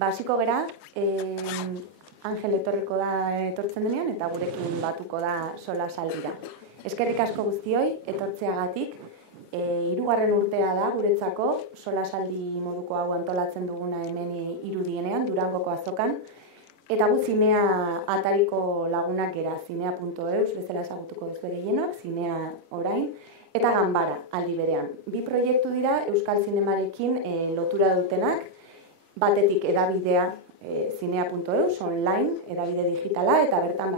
Hasiko gera, Angel etortzen denean eta gurekin batuko da solasaldira. Eskerrik asko guztioi etortzeagatik. 3. urtea da guretzako solasaldi moduko hau antolatzen duguna hemen Irudienean, Durangoko azokan. Eta gu zinea atariko lagunak gera, zinea.eus, bezala ezagutuko duzu gehienok, zinea orain, eta ganbara aldi berean. 2 proiektu dira Euskal Zinemarekin lotura dutenak, batetik edabidea zinea.eus, online, edabide digitala, eta bertan,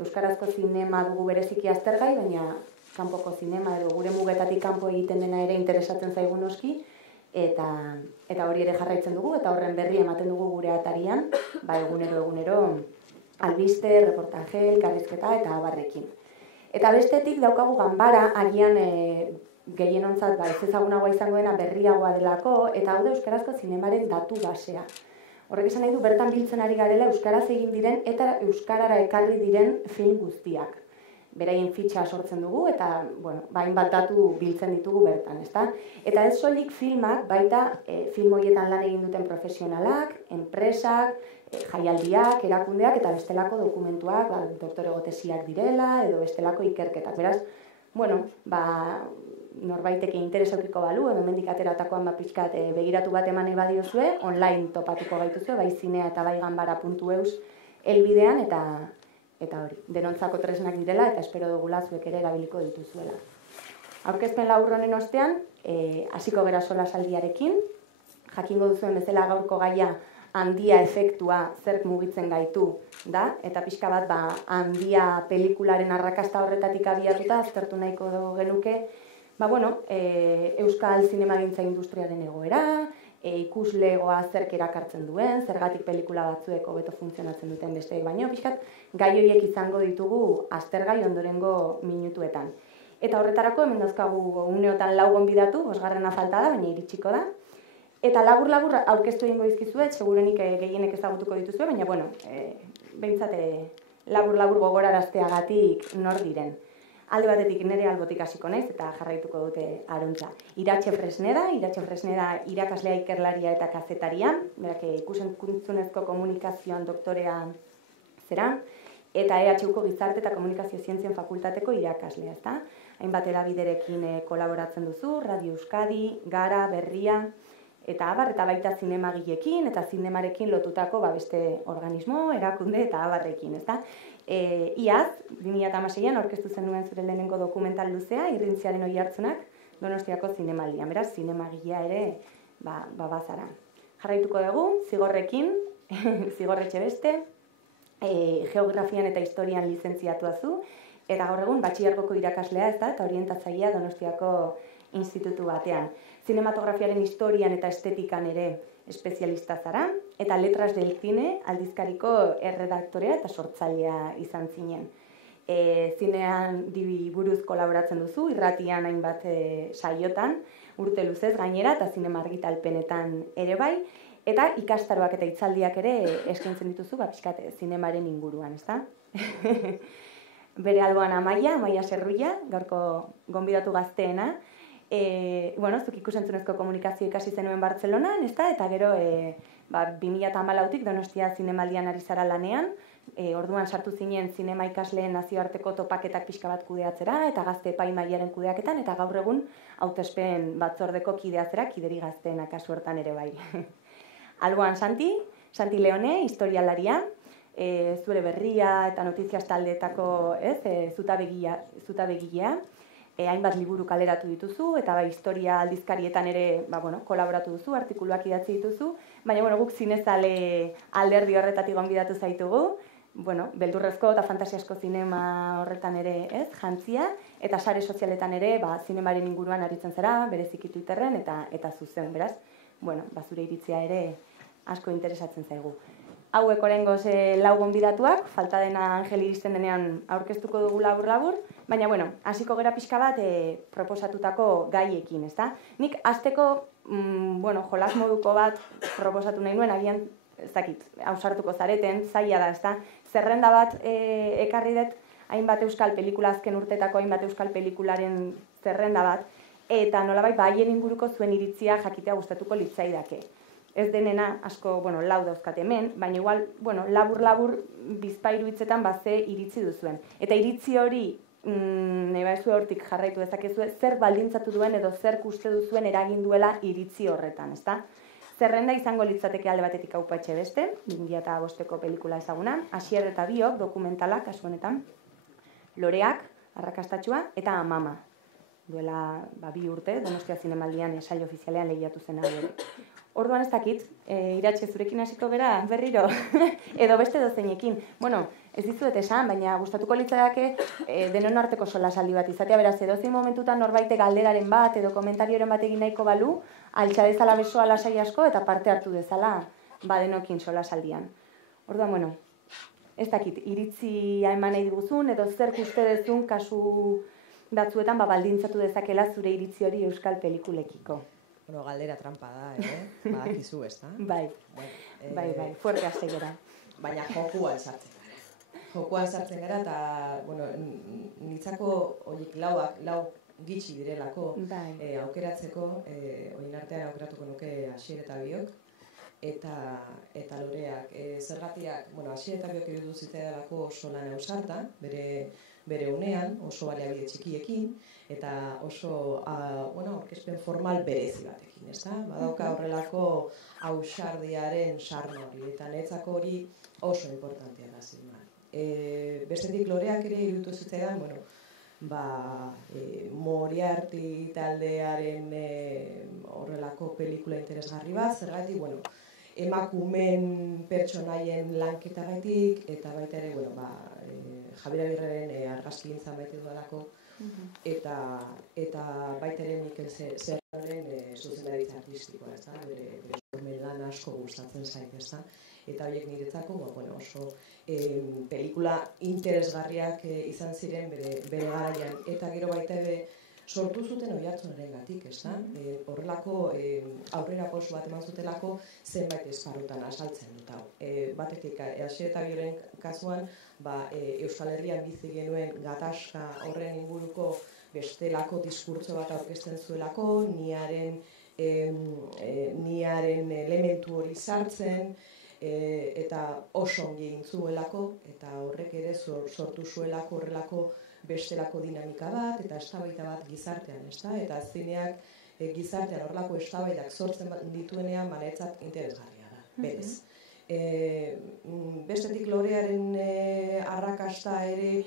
euskarazko zinema dugu bereziki aztergai, baina kanpoko zinema edo gure mugetatik kanpo egiten dena ere interesatzen zaigu noski, eta hori ere jarraitzen dugu, eta horren berri ematen dugu gure atarian, egunero, albiste, reportaje, elkarrizketa eta abarrekin. Eta bestetik daukagu ganbara, agian gehienontzat ez ezagunagoa izango dena berriagoa delako, eta hau da euskarazko zinemaren datu basea. Horrek esan nahi du bertan biltzen ari garela euskaraz egin diren eta euskarara ekarri diren film guztiak. Beraien fitxa sortzen dugu eta, hainbat datu biltzen ditugu bertan, ezta? Eta ez soilik filmak, baita film horietan lan egin duten profesionalak, enpresak, jaialdiak, erakundeak eta bestelako dokumentuak, doktorego tesiak direla edo bestelako ikerketak. Beraz, norbaiteke interes aukiko balu, edo hemendik ateratakoan pixkat begiratu bat eman nahi badiozue, online topatuko gaituzue, bai zinea eta bai ganbara.eus helbidean eta hori, denontzako tresnak direla eta espero dugula zuek ere erabiliko dituzuela. Aurkezpen labur honen ostean, hasiko gera solasaldiarekin, jakingo duzuen bezala gaurko gaia handia efektua zerk mugitzen gaitu da, eta pixka bat handia pelikularen arrakasta horretatik abiatuta aztertu nahiko genuke, Euskal zinemagintza industriaren egoera, ikuslegoa zerk erakartzen duen, zergatik pelikula batzuek hobeto funtzionatzen duten besteek baino, pixkat gai horiek izango ditugu aztergai ondorengo minutuetan. Eta horretarako hemen dauzkagu uneotan 4 gonbidatu, 5. falta da, baina iritsiko da. Eta labur-labur aurkeztu egingo dizkizuet, segurenik gehienek ezagutuko dituzue, baina behintzat labur-labur gogorarazteagatik nor diren. Alde batetik nire albotik hasiko naiz eta jarraituko dute Aruntza. Iratxe Fresneda irakaslea, ikerlaria eta kazetaria, berak ikusentzunezko komunikazioan doktorea zera, eta EHUko Gizarte eta Komunikazio Zientzien Fakultateko irakaslea, ezta? Hainbat erabiderekin kolaboratzen duzu, Radio Euskadi, Gara, Berria, eta abar, eta baita zinemagilekin eta zinemarekin lotutako beste organismo, erakunde eta abarrekin, ezta? Iaz, 2016an aurkeztu zenuen zure lehenengo dokumental luzea, Irrintziaren oihartzunak, Donostiako zinemaldian, beraz, zinemagilea ere bazara. Jarraituko dugu, zigorrekin, zigorretxe beste, geografian eta historian lizentziatua zu, eta gaur egun batxilergoko irakaslea, eta orientatzailea Donostiako institutu batean. Zinematografiaren historian eta estetikan ere espezialista zara, eta Letras del Cine aldizkariko erredaktorea eta sortzailea izan zinen. Zinean buruz kolaboratzen duzu, irratian hainbat saiotan, urte luzez gainera eta zinema argitalpenetan ere bai, eta ikastaroak eta hitzaldiak ere eskaintzen dituzu, pixkat zinemaren inguruan, ezta? Bere alboan Amaia Serruia, gaurko gonbidatu gazteena, zuk ikusentzunezko komunikazio ikasi zenuen Bartzelonan, eta gero 2014tik Donostia zinemaldian ari zara lanean, orduan sartu zinen zinema ikasleen nazioarteko topaketak pixka bat kudeatzera, eta gazte epaimahaiaren kudeaketan, eta gaur egun hautespen batzordeko kideatzera, kideri gazteena kasu hortan ere bai. Alboan Santi Leone, historialaria, zure berria eta notiziaz taldeetako zutabegilea, hainbat liburu kaleratu dituzu, eta historia aldizkarietan ere kolaboratu duzu, artikuluak idatzi dituzu, baina guk zinezale alderdi horretatik gonbidatu zaitugu, beldurrezko eta fantasiasko zinema horretan ere jantzia, eta sare sozialetan ere zinemaren inguruan aritzen zera, bereziki Twitterren eta zuzen, beraz, zure iritzia ere asko interesatzen zaigu. Hauek oraingoz 4 gonbidatuak, falta dena Angel iristen denean aurkeztuko dugu labur-labur, baina, hasiko gera pixka bat proposatutako gaiekin, ezta? Nik hasteko, jolas moduko bat proposatu nahi nuen, agian, ez dakit, ausartuko zareten, zaila da, ezta? Zerrenda bat ekarri dut, hainbat euskal pelikula, azken urtetako hainbat euskal pelikularen zerrenda bat, eta nolabait haien inguruko zuen iritzia jakitea gustatuko litzaidake. ez denena, asko, lau dauzkat hemen, baina igual, labur-labur bizpairu hitzetan ze iritzi duzuen. Eta iritzi hori, nahi baizu hortik jarraitu dezakezu, zer baldintzatu duen edo zer uste duzuen eragin duela iritzi horretan, ezta? Zerrenda izango litzateke alde batetik Aupa Etxebeste, 2005ko pelikula ezaguna, Asier eta Biok dokumentala, kasu honetan, Loreak, arrakastatxua, eta Amama. Duela 2 urte, Donostia Zinemaldian saio ofizialean lehiatu zen hori. Orduan ez dakit, Iratxe zurekin hasiko bera berriro, edo beste dozeinekin. Ez dizuet esan, baina gustatuko litzateke denon arteko solasaldi bat izatea, beraz, edozein momentutan norbaite galderaren bat edo komentarioren bat egin nahiko balu, altxa dezala besoa lasai asko eta parte hartu dezala denokin solasaldian. Orduan, ez dakit, iritzia eman nahi diguzun edo zer uste dezun kasu batzuetan baldintzatu dezakela zure iritzi hori euskal pelikulekiko. Galdera trampa da, badakizu, ez da? Bai, fuerte haste gara. Baina jokuan sartzen gara. Jokuan sartzen gara eta, nitzako horiek lau gitxi direlako aukeratzeko, horien artean aukeratuko nuke Asier eta Biok, eta Loreak. Zergatiak, Asier eta Biok irudu zitzaidalako oso lan ausarta, bere unean, oso baliabide txikiekin, eta oso aurkezpen formal berezi batekin, ezta? Badauka horrelako ausardiaren sarna hori, eta niretzako hori oso importantea da zineman. Bestetik Loreak ere iruditu zitzaidan, Moriarty taldearen horrelako pelikula interesgarri bat, zergatik, emakumen pertsonaien lanketagatik, eta baita ere, Javier Agirreren argazkigintza maite dudalako, eta baita ere Mikel Serranoren zuzendaritza artistikoa, ez da? Bere lan asko gustatzen zait, ez da? Eta horiek niretzako, oso pelikula interesgarriak izan ziren bere garaian, eta gero baita ere sortu zuten oihartzunarengatik, ez da? Horrelako aurrerapauso bat eman zutelako zenbait esparrutan azaltzen dut hau. Batetik, Asier eta Bioren kasuan, Euskal Herrian bizi genuen gatazka horren inguruko bestelako diskurtso bat aurkezten zuelako, niaren elementu hori sartzen, eta oso ongi egin zuelako, eta horrek ere sortu zuelako horrelako bestelako dinamika bat, eta eztabaida bat gizartean, ezta? Eta zineak gizartean horrelako eztabaidak sortzen dituenean niretzat interesgarria da, berez. Bestetik Lorearen arrakasta ere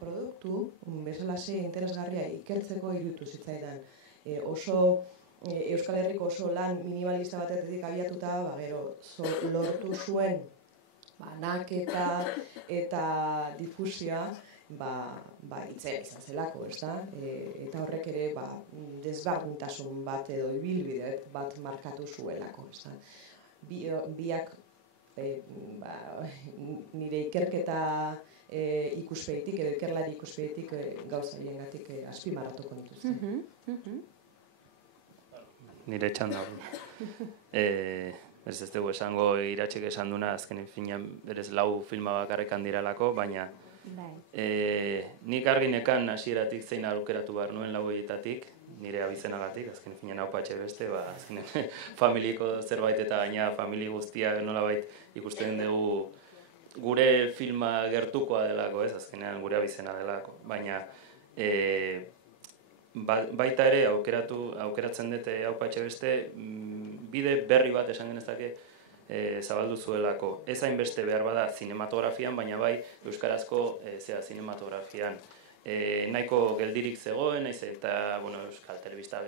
produktu, bezalaxe interesgarria ikertzeko iruditu zitzaidan. Euskal Herriko oso lan minimalista batetik abiatuta, gero lortu zuen banaketa eta difusioa, itzela izan zelako, ez da? Eta horrek ere desberdintasun bat edo ibilbide bat markatu zuelako, ez da? Biak nire ikerketa ikuspegitik edo ikerlari ikuspegitik gauza horiengatik azpimarratuko dituzten. Nire txanda hori. Ez dugu esango Iratxek esan duna, azken finean berez 4 filma bakarrekan diralako, baina nik arginekan hasieratik zein aukeratu behar nuen 4 horietatik, nire abizenagatik, azken finean Aupa Etxebeste, azken familiko zerbait eta gaina famili guztia nolabait ikusten dugu gure filma gertukoa delako, ez, azkenean gure abizena delako, baina baita ere aukeratzen dute Aupa Etxebeste bide berri bat esan genezake zabaldu zuelako. Ez hainbeste behar bada zinematografian, baina bai euskarazko zinematografian. Nahiko geldirik zegoen, eta euskal telebista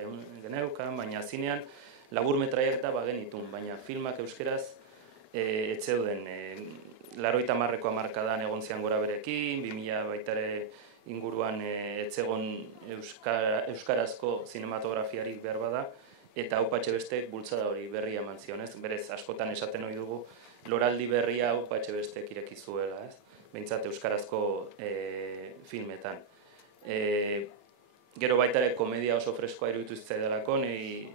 geneukan, baina zinean laburmetraiak eta bagenitun, baina filmak euskaraz etzeuden 80ko hamarkadan egon zian gora berekin, 2000 baitare inguruan etzegon euskarazko zinematografiarik behar bada, eta Aupa Etxebestek bultzada hori berria eman zion, ez? Berez, askotan esaten ohi dugu, loraldi berria Aupa Etxebestek ireki zuela, ez? Behintzat euskarazko filmetan. Gero baita ere komedia oso freskoa iruditu zitzaidalako, nahi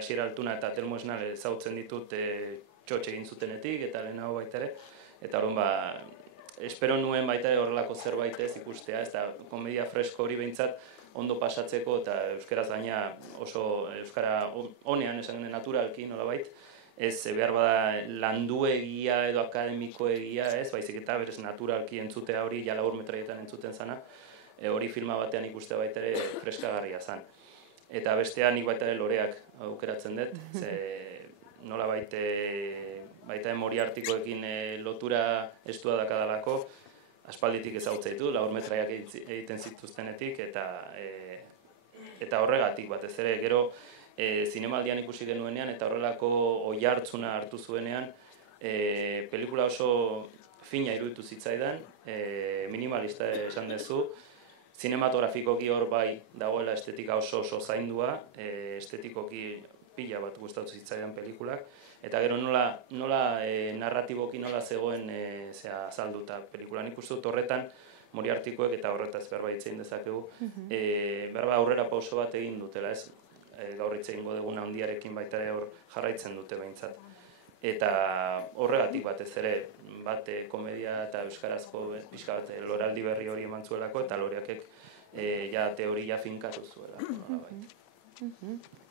Asier Altuna eta Telmo Esnal ezagutzen ditut txotx egin zutenetik, eta lehenago baita ere, eta orduan espero nuen baita horrelako zerbait ez ikustea, ez da komedia fresko hori behintzat ondo pasatzeko eta euskaraz gaina oso euskara honean esan den naturalki nolabait, ez behar bada landuegia edo akademikoegia ez, baizik eta berez naturalki entzutea hori ja 4 metraietan entzuten zana, hori filma batean ikustea baita ere freskagarria zan. Eta bestea nik baita ere loreak aukeratzen dut, ze nolabait baita Moriartykoekin lotura estua dakadalako, aspalditik ezagutza ditu, 4 metraiak egiten zituztenetik, eta horregatik batez ere, gero zinemaldian ikusi genuenean, eta horrelako oihartzuna hartu zuenean, pelikula oso fina iruditu zitzaidan, minimalista esan duzu, zinematografikoki hor bai dagoela estetika oso zaindua, estetikoki pila bat gustatu zitzaidan pelikulak, eta gero nola narratiboki nola zegoen azalduta pelikulan ikustu dut horretan Moriartykoek eta horretaz berba hitz egin dezakegu, berba aurrera pauso bat egin dutela, ez? Gaur hitz egingo duguna handiarekin baita ere hor jarraitzen dute behintzat. Eta horregatik batez ere, bat komedia eta euskarazko pixka bat loraldi berri hori eman zuelako, eta loreakek ja teoria finkatu zuela.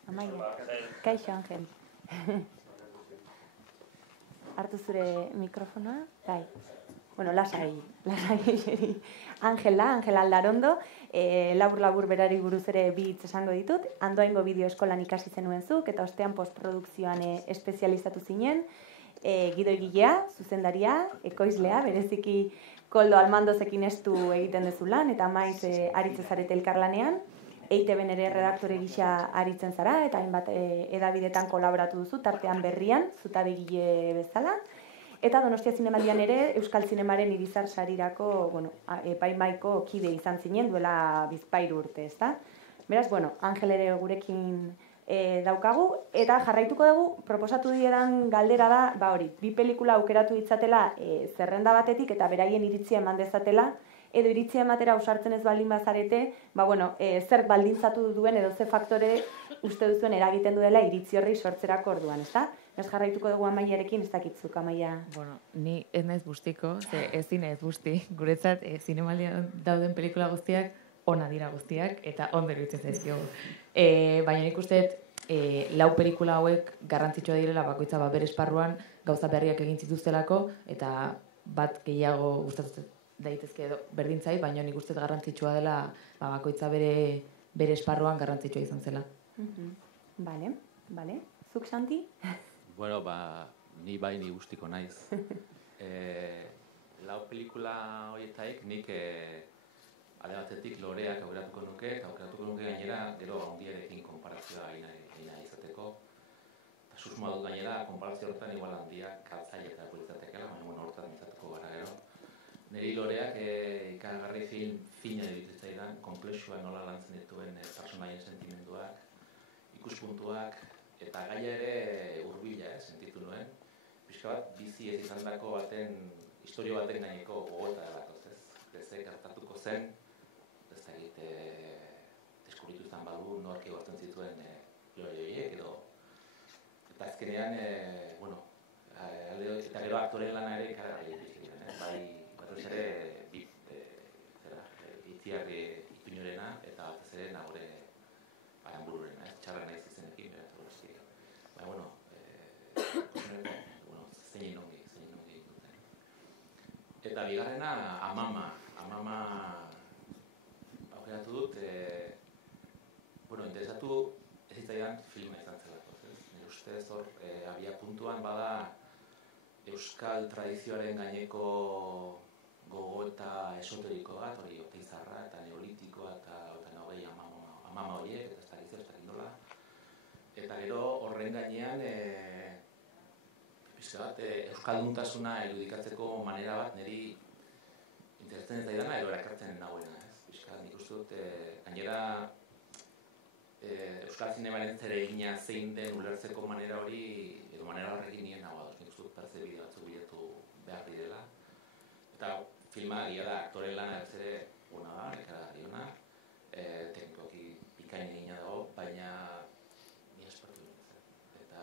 Amaia, kaixo Angel. Hartu zure mikrofonoa, bai. Bueno, lasai. Angela Aldarondo, labur berari buruz ere bi hitz esango ditut. Andoaingo bideo eskolan ikasi zenuen zuk, eta ostean postprodukzioan espezializatu zinen. Gidoigilea, zuzendaria, ekoizlea, bereziki Koldo Almandozekin estu egiten duzu lan, eta maiz aritzen zarete elkarlanean. EITB-en ere redaktore gisa aritzen zara, eta hainbat edabidetan kolaboratu duzu, tartean Berrian, zutabegile bezala. Eta Donostia Zinemaldian ere Euskal Zinemaren Irizar sarirako, epaimahaiko kide izan zinen duela 13 urte, ezta? Beraz, Angel ere gurekin daukagu, eta jarraituko dugu, proposatu diedan galdera da, hori, 2 pelikula aukeratu ditzatela zerrenda batetik eta beraien iritzia eman dezatela, edo iritzia ematera ausartzen ez baldin bazarete, zer baldintzatu duen edo ze faktore uste duzuen eragiten duela iritzi horri sortzerako orduan, ezta? Ez jarraituko dugu Amaiarekin, ez dakitzuk, Amaia. Ni ez naiz bustiko, ezin ez busti. Guretzat, zinemaldian dauden pelikula guztiak, ona dira guztiak, eta ondo iruditzen zaizkiogu. Baina nik usteet, 4 pelikula hauek garrantzitsua direla bakoitza bere esparruan gauza berriak egin zituztelako, eta bat gehiago gustatzen daitezke edo berdin zait, baina nik usteet garrantzitsua dela bakoitza bere esparruan garrantzitsua izan zela. Bale. Zuk, Santi? Ni guztiko naiz. 4 pelikula horietaik nik alde batetik loreak aukeratuko nuke, eta aukeratuko nuke gainera gero handiarekin konparazioa egin izateko. Susmoa dut gainera, konparazio horretan igual handiak kaltzaile eta politzatekela, baina horretan izateko gara gero. Neri loreak ikaragarri fina dibitzaidan, komplexua nola lantzen dituen personaien sentimenduak, ikuspuntuak, eta gaia ere hurbila sentitu nuen. Pixka bat, bizi ez izandako baten, historio baten gaineko gogota delako, ez gertatuko zen, ez dakit, deskubritu izan badu nork egortzen zituen lore horiek edo. Eta azkenean, eta gero aktoren lana ere ikaragarri ziren, bai, batez ere, itziar ipuinorena eta batez ere nagore aranbururena, txarra naiz izenekin, zein ongi duten. Eta bigarrena, Amama aukeratu dut, interesatu ez zitzaidan filma izan zelako. Nire ustez hor, abia puntuan bada euskal tradizioaren gaineko gogo eta esoteriko bat, hori Oteizarra eta neolitikoa eta nogei Amama horiek, eta ez dakit nola. Eta gero horren gainean, euskalduntasuna irudikatzeko manera bat niri interesatzen ez daidana edo erakartzen nagoena, ez? Nik uste dut, gainera euskal zinemaren zeregina zein den ulertzeko manera hori, edo manera horrekin nien nagoa dut. Nik uste dut pertsebide batzuk bilatu behar direla. Eta filma egia da, aktoren lana ez ere ona da, nekaragarri ona, teknikoki bikain egina dago, baina ni espertu dut. Eta,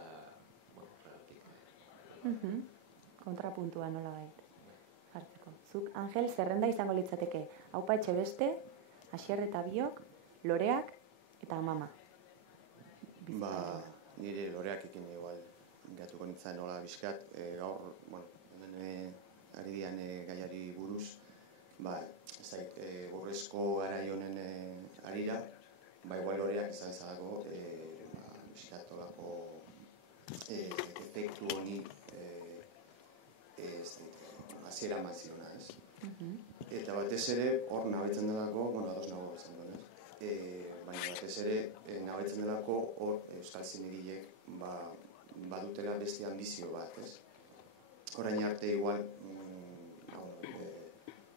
horregatik. Kontrapuntua nola baita, hartzeko. Zuk, Angel, zerrenda izango litzateke. Aupa Etxebeste, Asier eta Biok, Loreak eta Mama. Nire Loreakekin igual gatuko nintzen nola bizkat, gaur, hemen ari dian gaiari buruz, gorrezko garai honen arira, igual Loreak izan zalako, bizkat olako efektu honi hasiera eman ziona, ez? Eta batez ere, hor nabetzen delako, ados nago bezan duen, baina batez ere, nabetzen delako hor euskal zinegilek badutela beste ambizio bat, ez? Orain arte igual,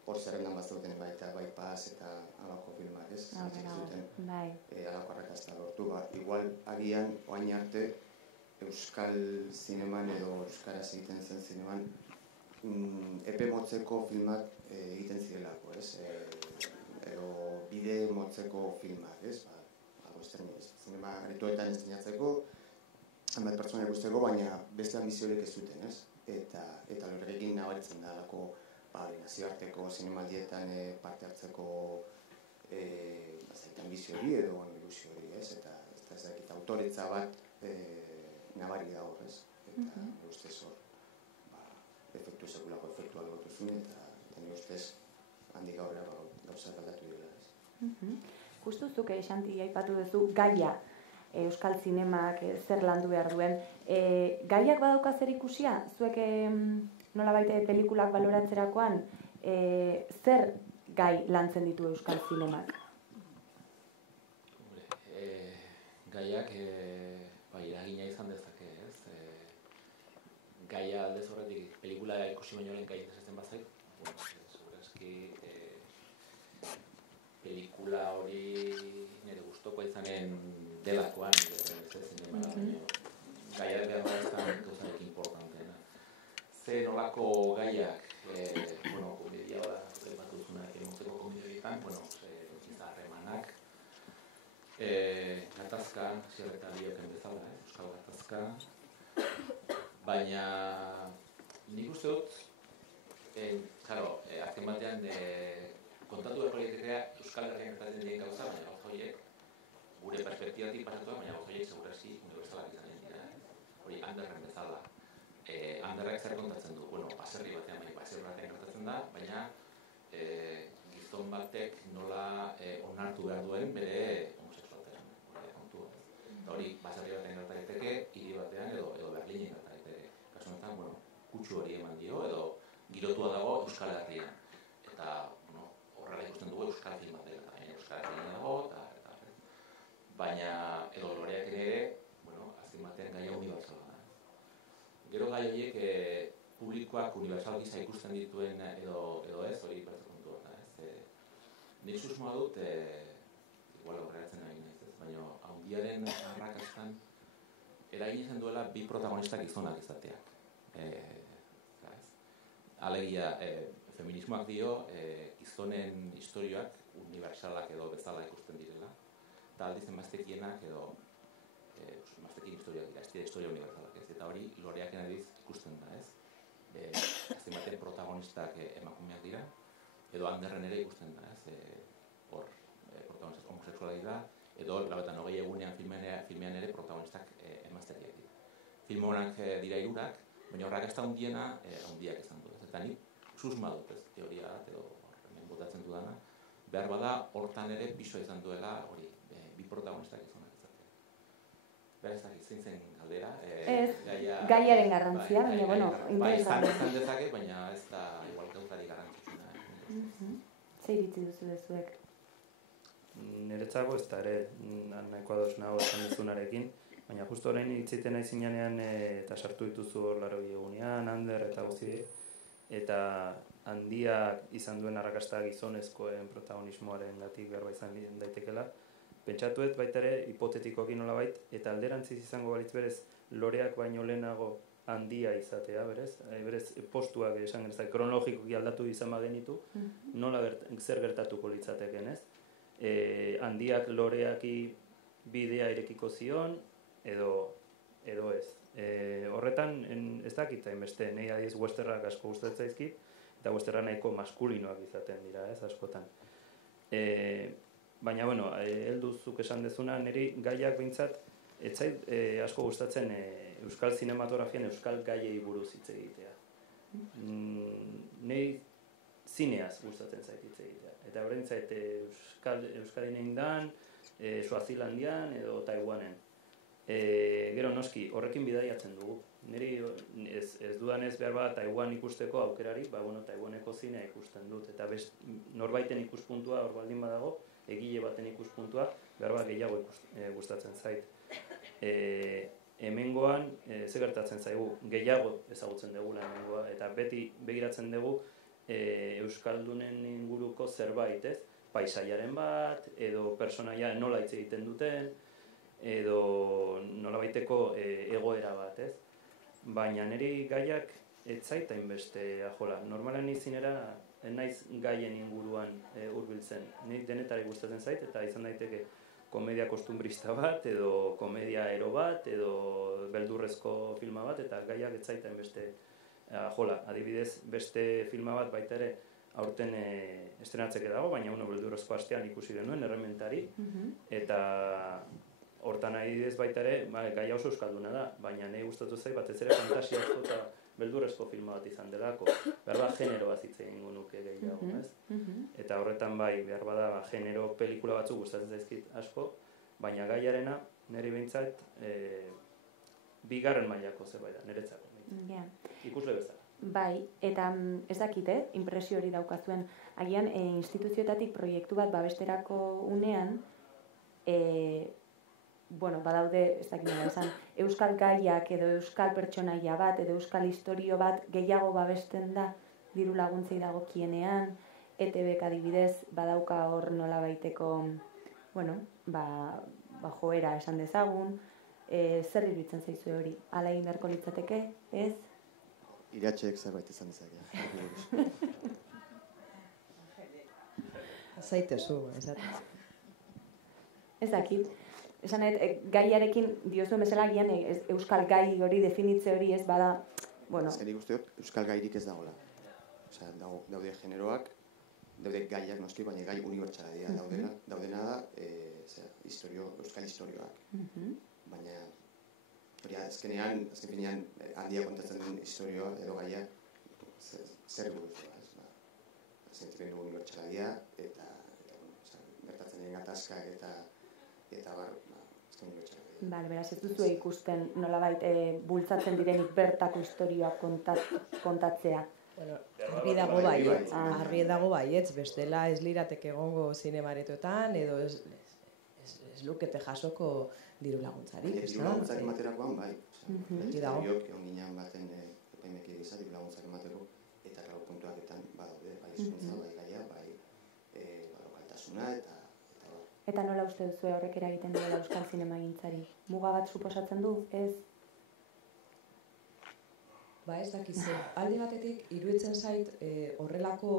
hor zerrendan bazuten baita Bypass eta alako filmak, ez? Alako arrakasta lortu, igual agian, orain arte, euskal zineman edo euskaraz egiten zen zineman epe motzeko filmak egiten zirelako, ez? Edo bide motzeko filmak, ez? Zinema aretoetan estrenatzeko, hainbat pertsona ikusteko, baina beste ambiziorik ez duten, ez? Eta Lorearekin nabaritzen da alako nazioarteko zinemaldietan parte hartzeko ambizio hori edo ilusio hori, ez? Eta autoretza bat nabari da hor, ez? Eta ustez hor, efektu sekulako efektuak gotuzun, eta nire ustez handik aurrera gauzak aldatu dira, ez? Justu zuk Xanti aipatu duzu gaia euskal zinemak zer landu behar duen. Gaiak badauka zer ikusia? Zuek nolabait pelikulak baloratzerakoan zer gai lantzen ditu euskal zinemak? Gaiak eragina izan dezake, ez? Gaia aldez horretik, pelikula ikusi baino lehen gai interesatzen bazait, segurazki pelikula hori nire gustokoa izanen delakoan, gaiak behar da izan gauzanek importanteena. Ze nolako gaiak, komedia bat duzunak emotzeko komedioetan, harremanak, gatazka, zierreta bioken bezala, euskal gatazka, baina nik uste dut, azken batean kontatu beharko litekea Euskal Herrian gertatzen diren gauza, baina gauza horiek gure perspektibatik pasatuak, baina gauza horiek segurazki unibertsalak izanen dira. Hori Anderren bezala. Anderrek zer kontatzen du? Baserri batean gertatzen da, baina gizon batek nola onartu behar duen bere homosexualtasun kontua. Hori baserri batean gerta daiteke, hiri batean edo Berlinen gerta daiteke. Kasu honetan, kutsu hori eman dio edo girotua dago Euskal Herrian. Eta horrela ikusten dugu euskal film bat dela, euskal film dago, baina edo Loreaken ere, azken batean gaia unibertsala da. Gero gai horiek publikoak unibertsal gisa ikusten dituen edo ez, hori beste kontua da. Nik susmoa dut, igual aurreratzen ari naiz ez, baina handiaren arrakastan eragin izan duela bi protagonistak gizonak izateak. Alegia, feminismoak dio, gizonen historioak unibertsalak edo bezala ikusten direla, eta aldiz emaztekienak edo emaztekien historioak dira, ez dira historia unibertsalak ez, eta hori Loreaken adiz ikusten da, ez? Azken batean protagonistak emakumeak dira, edo Anderren ere ikusten da, ez? Hor, protagonistak homosexualak dira, edo 20 egunean filmean ere protagonistak emaztekiak dira. Film honak dira hirurak, baina horrak ez da handiak izan du, ez? Eta ni susma dut, ez, teoria bat, edo hemen botatzen dudana, behar bada hortan ere pisoa izan duela hori, bi protagonistak izanak izatea. Behar ezak izan zen galdera. Gaiaren garrantzia, baina, interesantea. Izan dezake, baina ez da igual gauzari garrantzitsuna. Zer iritzi duzu dezuek? Niretzako ez da ere, nahiko ados nago esan duzunarekin, baina justu orain hitziten nahi zinean eta sartu dituzu hor 80 egunean, Ander eta guzti, eta handiak izan duen arrakasta gizonezkoen protagonismoaren gatik berba izan daitekela. Pentsatuet baita ere, hipotetikoki nolabait, eta alderantziz izango balitz berez, Loreak baino lehenago handia izatea, berez postuak esan genezak, kronologikoki aldatu izan bagenitu, nola zer gertatuko litzateken, ez? Handiak Loreaki bidea irekiko zion, edo ez. Horretan, ez dakit hainbeste, nahi adiz westerrak asko gustatzen zaizkit, eta westerra nahiko maskulinoak izaten dira, ez, askotan. Baina, bueno, helduzuk esan dezuna, niri gaiak behintzat, ez zait asko gustatzen euskal zinematografian euskal gaiei buruz hitz egitea. Niri zineaz gustatzen zait hitz egitea. Eta horrein zait Euskadin egin dan, Suazilandian edo Taiwanen. Gero noski, horrekin bidaiatzen dugu. Niri ez dudanez behar bat Taiwan ikusteko aukerari, Taiwaneko zinea ikusten dut. Eta norbaiten ikuspuntua hor baldin badago, egile baten ikuspuntua, behar bat gehiago gustatzen zait. Hemengoan, ze gertatzen zaigu, gehiago ezagutzen dugula hemengoa, eta beti begiratzen dugu Euskaldunen inguruko zerbait, ez? Paisaiaren bat, edo personaia nola hitz egiten duten, edo nolabaiteko egoera bat, ez? Baina niri gaiak ez zait hainbeste ajola. Normalan izinera naiz gaien inguruan hurbiltzen. Nik denetari gustatzen zait, eta izan daiteke komedia kostumbrista bat, edo komedia ero bat, edo beldurrezko filma bat, eta gaiak ez zait hainbeste ajola. Adibidez, beste filma bat baita ere aurten estrenatzeke dago, baina beldurrezko astean ikusi denuen, Errementari, eta hortan adibidez baita ere, gaia oso euskalduna da, baina nahi gustatu zait batez ere fantasiazko eta beldurrezko filma bat izan delako. Behar bat generoaz hitz egingo nuke gehiago, ez? Eta horretan bai, behar bada genero pelikula batzuk gustatzen zaizkit asko, baina gaiarena niri behintzat bigarren mailako zerbait da, niretzako. Ikusle bezala. Bai, eta ez dakit, impresio hori daukazuen, agian instituzioetatik proiektu bat babesterako unean, badaude, ez dakit nola esan, euskal gaiak edo euskal pertsonaia bat edo euskal istorio bat gehiago babesten da diru laguntzei dagokienean, ETBk adibidez badauka hor nola baiteko, joera esan dezagun, zer iruditzen zaizue hori? Hala egin beharko litzateke, ez? Iratxeek zerbait izan dezake. Zaitezu, esaten. Ez dakit. Esan gaiarekin diozuen bezala gian euskal gai hori definitze hori ez bada, Ez nik uste dut, euskal gairik ez dagoela. Osea, daude generoak, daude gaiak noski, baina gai unibertsala dira daudena da, euskal historioak. Baina, hori azken finean handia kontatzen duen historioa edo gaia zer buruz da. Sentimendu unibertsala dira, eta gertatzen den gatazkak eta bar, beraz, ez duzu ikusten nolabait bultzatzen direnik bertako historioak kontatzea. Argi dago baietz, bestela ez lirateke egongo zinemaretoetan, edo ez lukete jasoko diru laguntzarik. Diru laguntzak ematerakoan, bai. Historiok, egon ginean baten epaimeki gisa diru laguntzak emateko, eta gau puntuaketan badaude, bai hizkuntza, bai gaia, bai lokaltasuna, Eta nola uste duzu horrek eragiten duela euskal zinemagintzari? Muga bat suposatzen du, ez? Ez dakizu. Alde batetik, iruditzen zait horrelako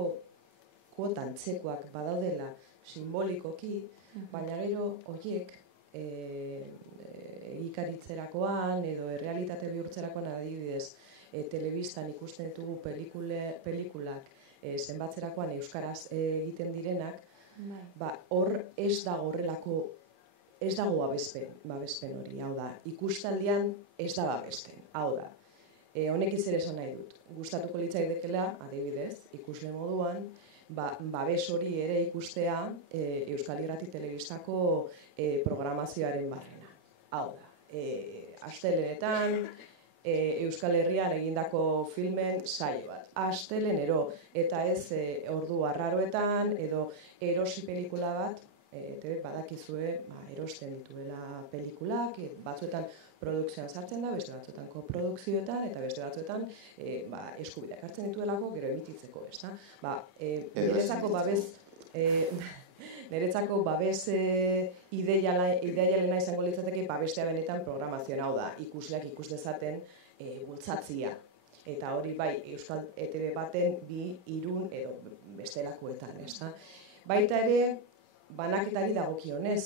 kuota antzekoak badaudela simbolikoki, baina gero horiek egikaritzerakoan edo errealitate bihurtzerakoan adibidez telebistan ikusten ditugu pelikulak zenbatzerakoan euskaraz egiten direnak, hor ez dago horrelako, ez dago babespen hori, hau da, ikustaldian ez da babesten, hau da. Honek zer esan nahi dut, gustatuko litzaidekela, adibidez, ikusle moduan, babes hori ere ikustea Euskal Irrati Telebistako programazioaren barrena. Hau da, astelenetan, Euskal Herrian egindako filmen saio bat. Astelenero, eta ez ordu arraroetan, edo erosi pelikula bat, badakizue erosten dituela pelikulak, batzuetan produkzioan sartzen da, beste batzuetan koprodukzioetan, eta beste batzuetan eskubideak hartzen dituelako, gero emititzeko, ezta? Niretzako babes ideialena izango litzateke babestea benetan programazioan, hau da, ikusleak ikus dezaten bultzatzia. Eta hori bai, Euskal ETB baten, bi, irun edo bestelakoetan, ezta? Baita ere, banaketari dagokionez,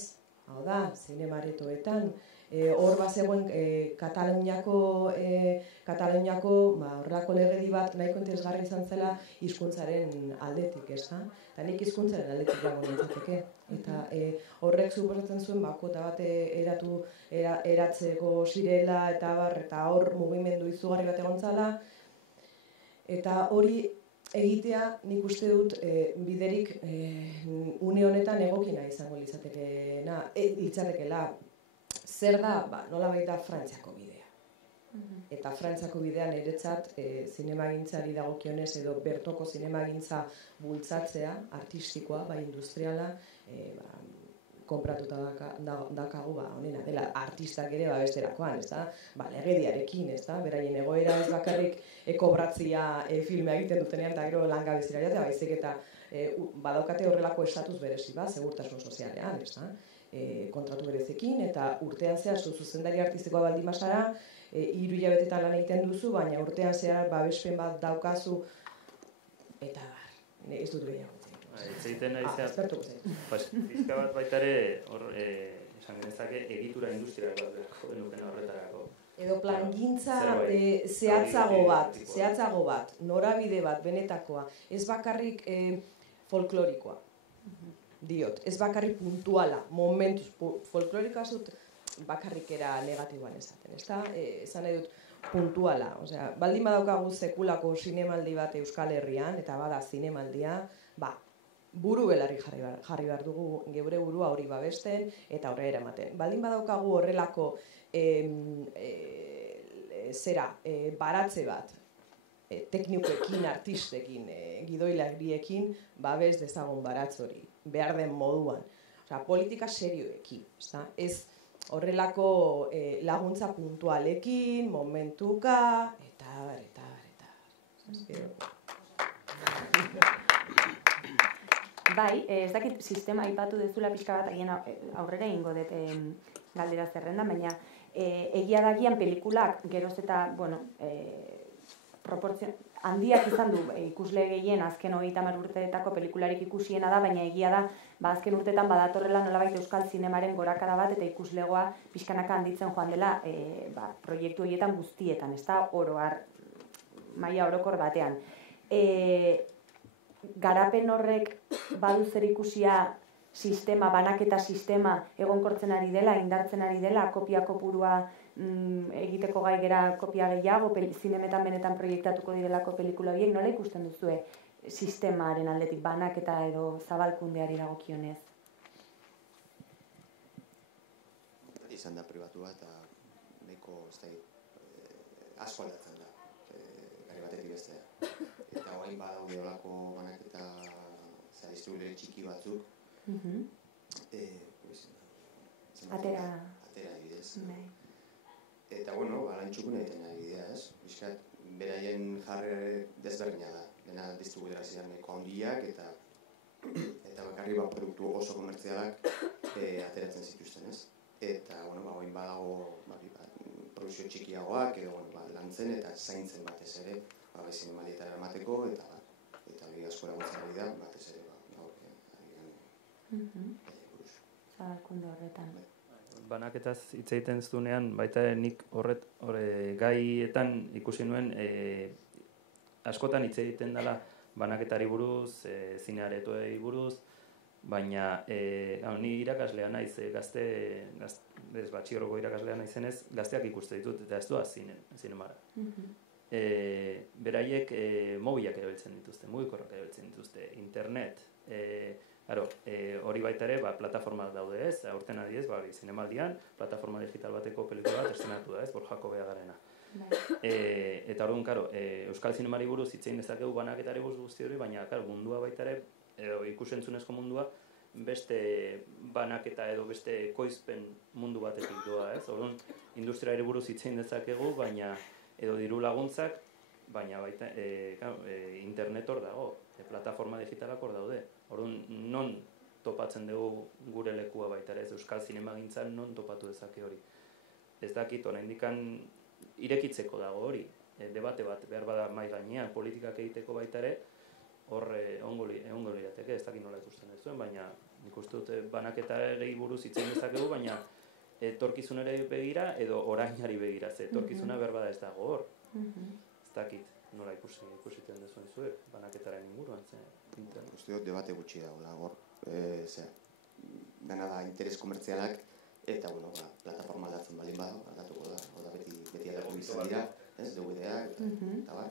hau da, zinemaretoetan, hor bazegoen Kataluniako horrelako legedi bat nahiko interesgarri izan zela hizkuntzaren aldetik, ez da? Eta nik hizkuntzaren aldetik dago nintzateke. Eta horrek suposatzen zuen kuota bat eratzeko zirela eta hor mugimendu izugarri bat egon zala. Eta hori egitea nik uste dut biderik une honetan egokina izango litzatekeela. Zer da, nola baita Frantziako bidea. Eta Frantziako bidea niretzat zinemagintzari dagokionez edo bertoko zinemagintza bultzatzea, artistikoa, industriala, konpratuta dakagu, honena, dela artistak ere besterakoan, ez da? Legediarekin, ez da? Beraien egoera ez bakarrik kobratzia filmea egiten dutenean eta gero langabezira jatea, baizik eta badaukate horrelako estatus berezi bat, segurtasun sozialean, ez da? Kontratu berezekin, eta urtean zehar zuzendari artistikoa baldin bazara, 3 hilabetetan lan egiten duzu, baina urtean zehar babespen bat daukazu, eta ez dut gehiago. Etzeiten nahi zehar, pizka bat baita ere, esan genezake, egitura industrial bat beharko genuken horretarako. Edo plangintza zehatzago bat, norabide bat, benetakoa, ez bakarrik folklorikoa. Diot, ez bakarrik puntuala, momentuz, folklorikoa zut bakarrikera negatiboan esaten, ez da? Esan nahi dut puntuala, osea, baldin badaukagu sekulako zinemaldi bat Euskal Herrian, eta bada zinemaldia, buru belarri jarri behar dugu geure burua hori babesten, eta horre eramaten. Baldin badaukagu horrelako baratze bat, teknikoekin, artistekin, gidoilariekin, babes dezagun baratz hori, behar den moduan. Osea, politika serioekin, ez horrelako laguntza puntualekin, momentuka, eta. Bai, ez dakit sistema aipatu dezula pixka bat, agien aurrera ingo dut galdera zerrenda, baina egia dagian pelikulak geroz eta, handiak izan du ikusle gehien azken 30 urteetako pelikularik ikusiena da, baina egia da, azken urteetan badatorrela nolabait euskal zinemaren gorakada bat eta ikuslegoa pixkanaka handitzen joan dela proiektu horietan guztietan, ez da oroar, maila orokor batean. Garapen horrek badu zer ikusia sistema, banaketa sistema egonkortzen ari dela, indartzen ari dela, kopia kopurua egiteko gai gera kopia gehiago, zinemetan benetan proiektatuko direlako pelikula horiek, nola ikusten duzue sistemaren aldetik banaketa edo zabalkundeari dagokionez? Izan da pribatua eta nahiko asko aldatzen da, gari batetik bestea. Eta orain badaude olako banaketa distribuidore txiki batzuk, atera bidez. Eta, lan txukun egiten ari dira, ez? Bizkat, beraien jarre desberdina da. Dena distribuidora ziren nahiko handiak eta bakarri produktu oso komertzialak ateratzen zituzten, ez? Eta, orain badago produzio txikiagoak edo lantzen eta zaintzen batez ere, zinemaldietan eramateko eta hori asko laguntzen ari da, batez ere, zabalkunde horretan. Banaketaz hitz egiten zuenean, baita nik gaietan ikusi nuen askotan hitz egiten dela banaketari buruz, zinearetoei buruz, baina ni irakaslea naiz, batxilergoko irakaslea naizenez, gazteak ikuste ditut eta ez doa zinemara. Beraiek mobilak erabiltzen dituzte, mugikorrak erabiltzen dituzte, internet, hori baita ere, plataformak daude ez, aurten adiez, zinemaldian, plataforma digital bateko pelikula bat estrenatu da ez, Borjako Beagarena. Eta orduan, euskal zinemari buruz hitz egin dezakegu banaketari buruz guzti hori, baina mundua baita ere, ikusentzunezko mundua, beste banaketa edo beste ekoizpen mundu batetik doa ez. Orduan, industriari buruz hitz egin dezakegu, baina edo diru laguntzak, baina baita internet hor dago, plataforma digitalak hor daude. Orduan, non topatzen dugu gure lekua baita ere, ez euskal zinemagintzan non topatu dezake hori. Ez dakit, oraindikan irekitzeko dago hori, debate bat behar bada mai gainean, politikak egiteko baita ere, hor egongo lirateke, ez dakit nola ikusten duzuen, baina nik uste dut banaketari buruz hitz egin dezakegu, baina etorkizunera begira edo orainari begira, ze etorkizuna berbada ez dago hor. Ez dakit, nola ikusiten duzuen zuek, banaketaren inguruan, uste dut debate gutxi dagoela hor, dena da interes komertzialak, eta, bueno, plataforma aldatzen balin bada, aldatuko da, beti aldatu izan dira, ez, DVD-ak, eta bar,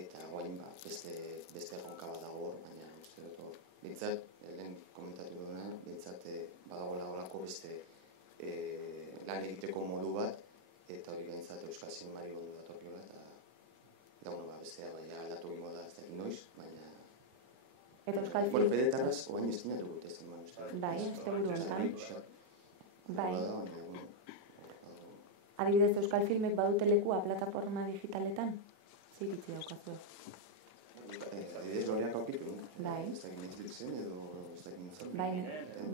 eta guain, beste erronka bat dago hor, baina, uste dut hor, bintzat, lehen komentatu duena, bintzat, badagoela horako beste lan egiteko modu bat, eta hori bintzat Euskal Zinemari ondo datorkiola, eta, bueno, bestea, baina aldatu gingo da, ez dakit noiz, baina... Eta Euskal Film... Bueno, fedetarraz, oain ez dinatu dut ez zenban, uste dut. Bai, ez dugu duentan. Bai. Adibidez, Euskal Filmek badute lekua plataforma digitaletan? Ziritzi daukazue. Adibidez, loreak aurkitu, bai. Ez dakit Netflixen edo ez dakit nuzak.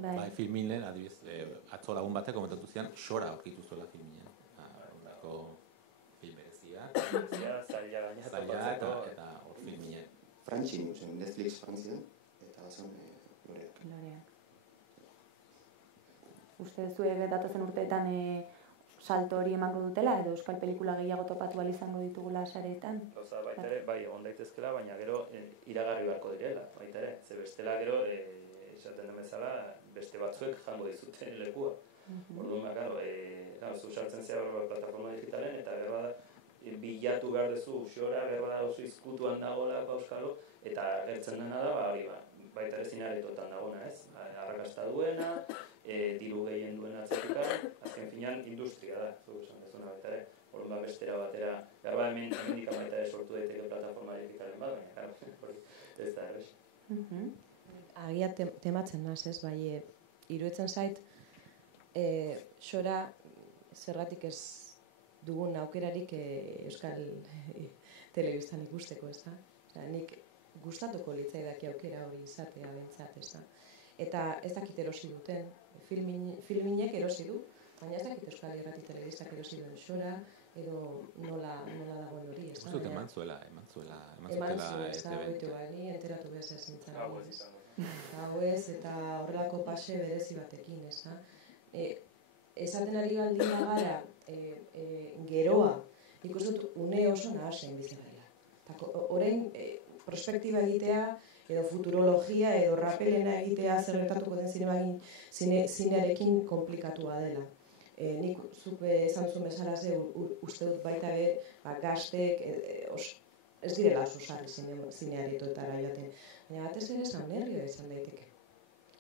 Bai. Filminen, adibidez, atzo lagun batek komentatu zian, Xora aurkitu zuela Filminen. Horrako film berezia. Zaila eta hor Filminen. Frantxin, Netflix Frantzian, eta bazan loreak. Uste zuek datozen urteetan salto hori emango dutela, edo euskal pelikula gehiago topatu ahal izango ditugula sareetan? Gauza baita ere, bai, egon daitezkela, baina gero iragarri beharko direla, baita ere. Ze bestela gero, esaten den bezala, beste batzuek jango dizute lekua. Orduan, zu sartzen zera plataforma digitalen, eta berba da, bilatu behar duzu Xora, berba da oso izkutuan dagoelako euskalo, eta gertzen dena da, baita ere zinaretotan dagoena, ez? Arrakasta duena, diru gehien duen atzetikan, azken finean industria da, zugu esan dezuna baita ere. Orduan bestera batera, berba hemen baita ere sortu daiteke plataforma digitalen bat, baina hori ez da errez. Agia tematzen naz, ez, bai, iruditzen zait, Xora zergatik ez dugun aukerarik euskal telebistan ikusteko, ez da? Nik gustatuko litzaidaki aukera hori izatea bentsat, ez da? Eta ez dakit erosi duten, filminek erosi du, baina ez dakit euskal irrati telebistak erosi duen Xora, edo nola dagoen hori, ez da? Guztut eman zuela ez da, ni enteratu bez ez nintzen. Hau ez, eta horrelako pase berezi batekin, ez da? Esaten ari baldin bagara, geroa, ikustut une oso nahasen bizigara. Orain, prospektiba egitea, edo futurologia, edo rapelena egitea zer gertatuko den zinearekin komplikatua dela. Nik zuk esan zuen bezala uste dut baita gaztek ez direla oso sarri zinearetoetara joaten. Baina batez ere esan nervioa izan daiteke.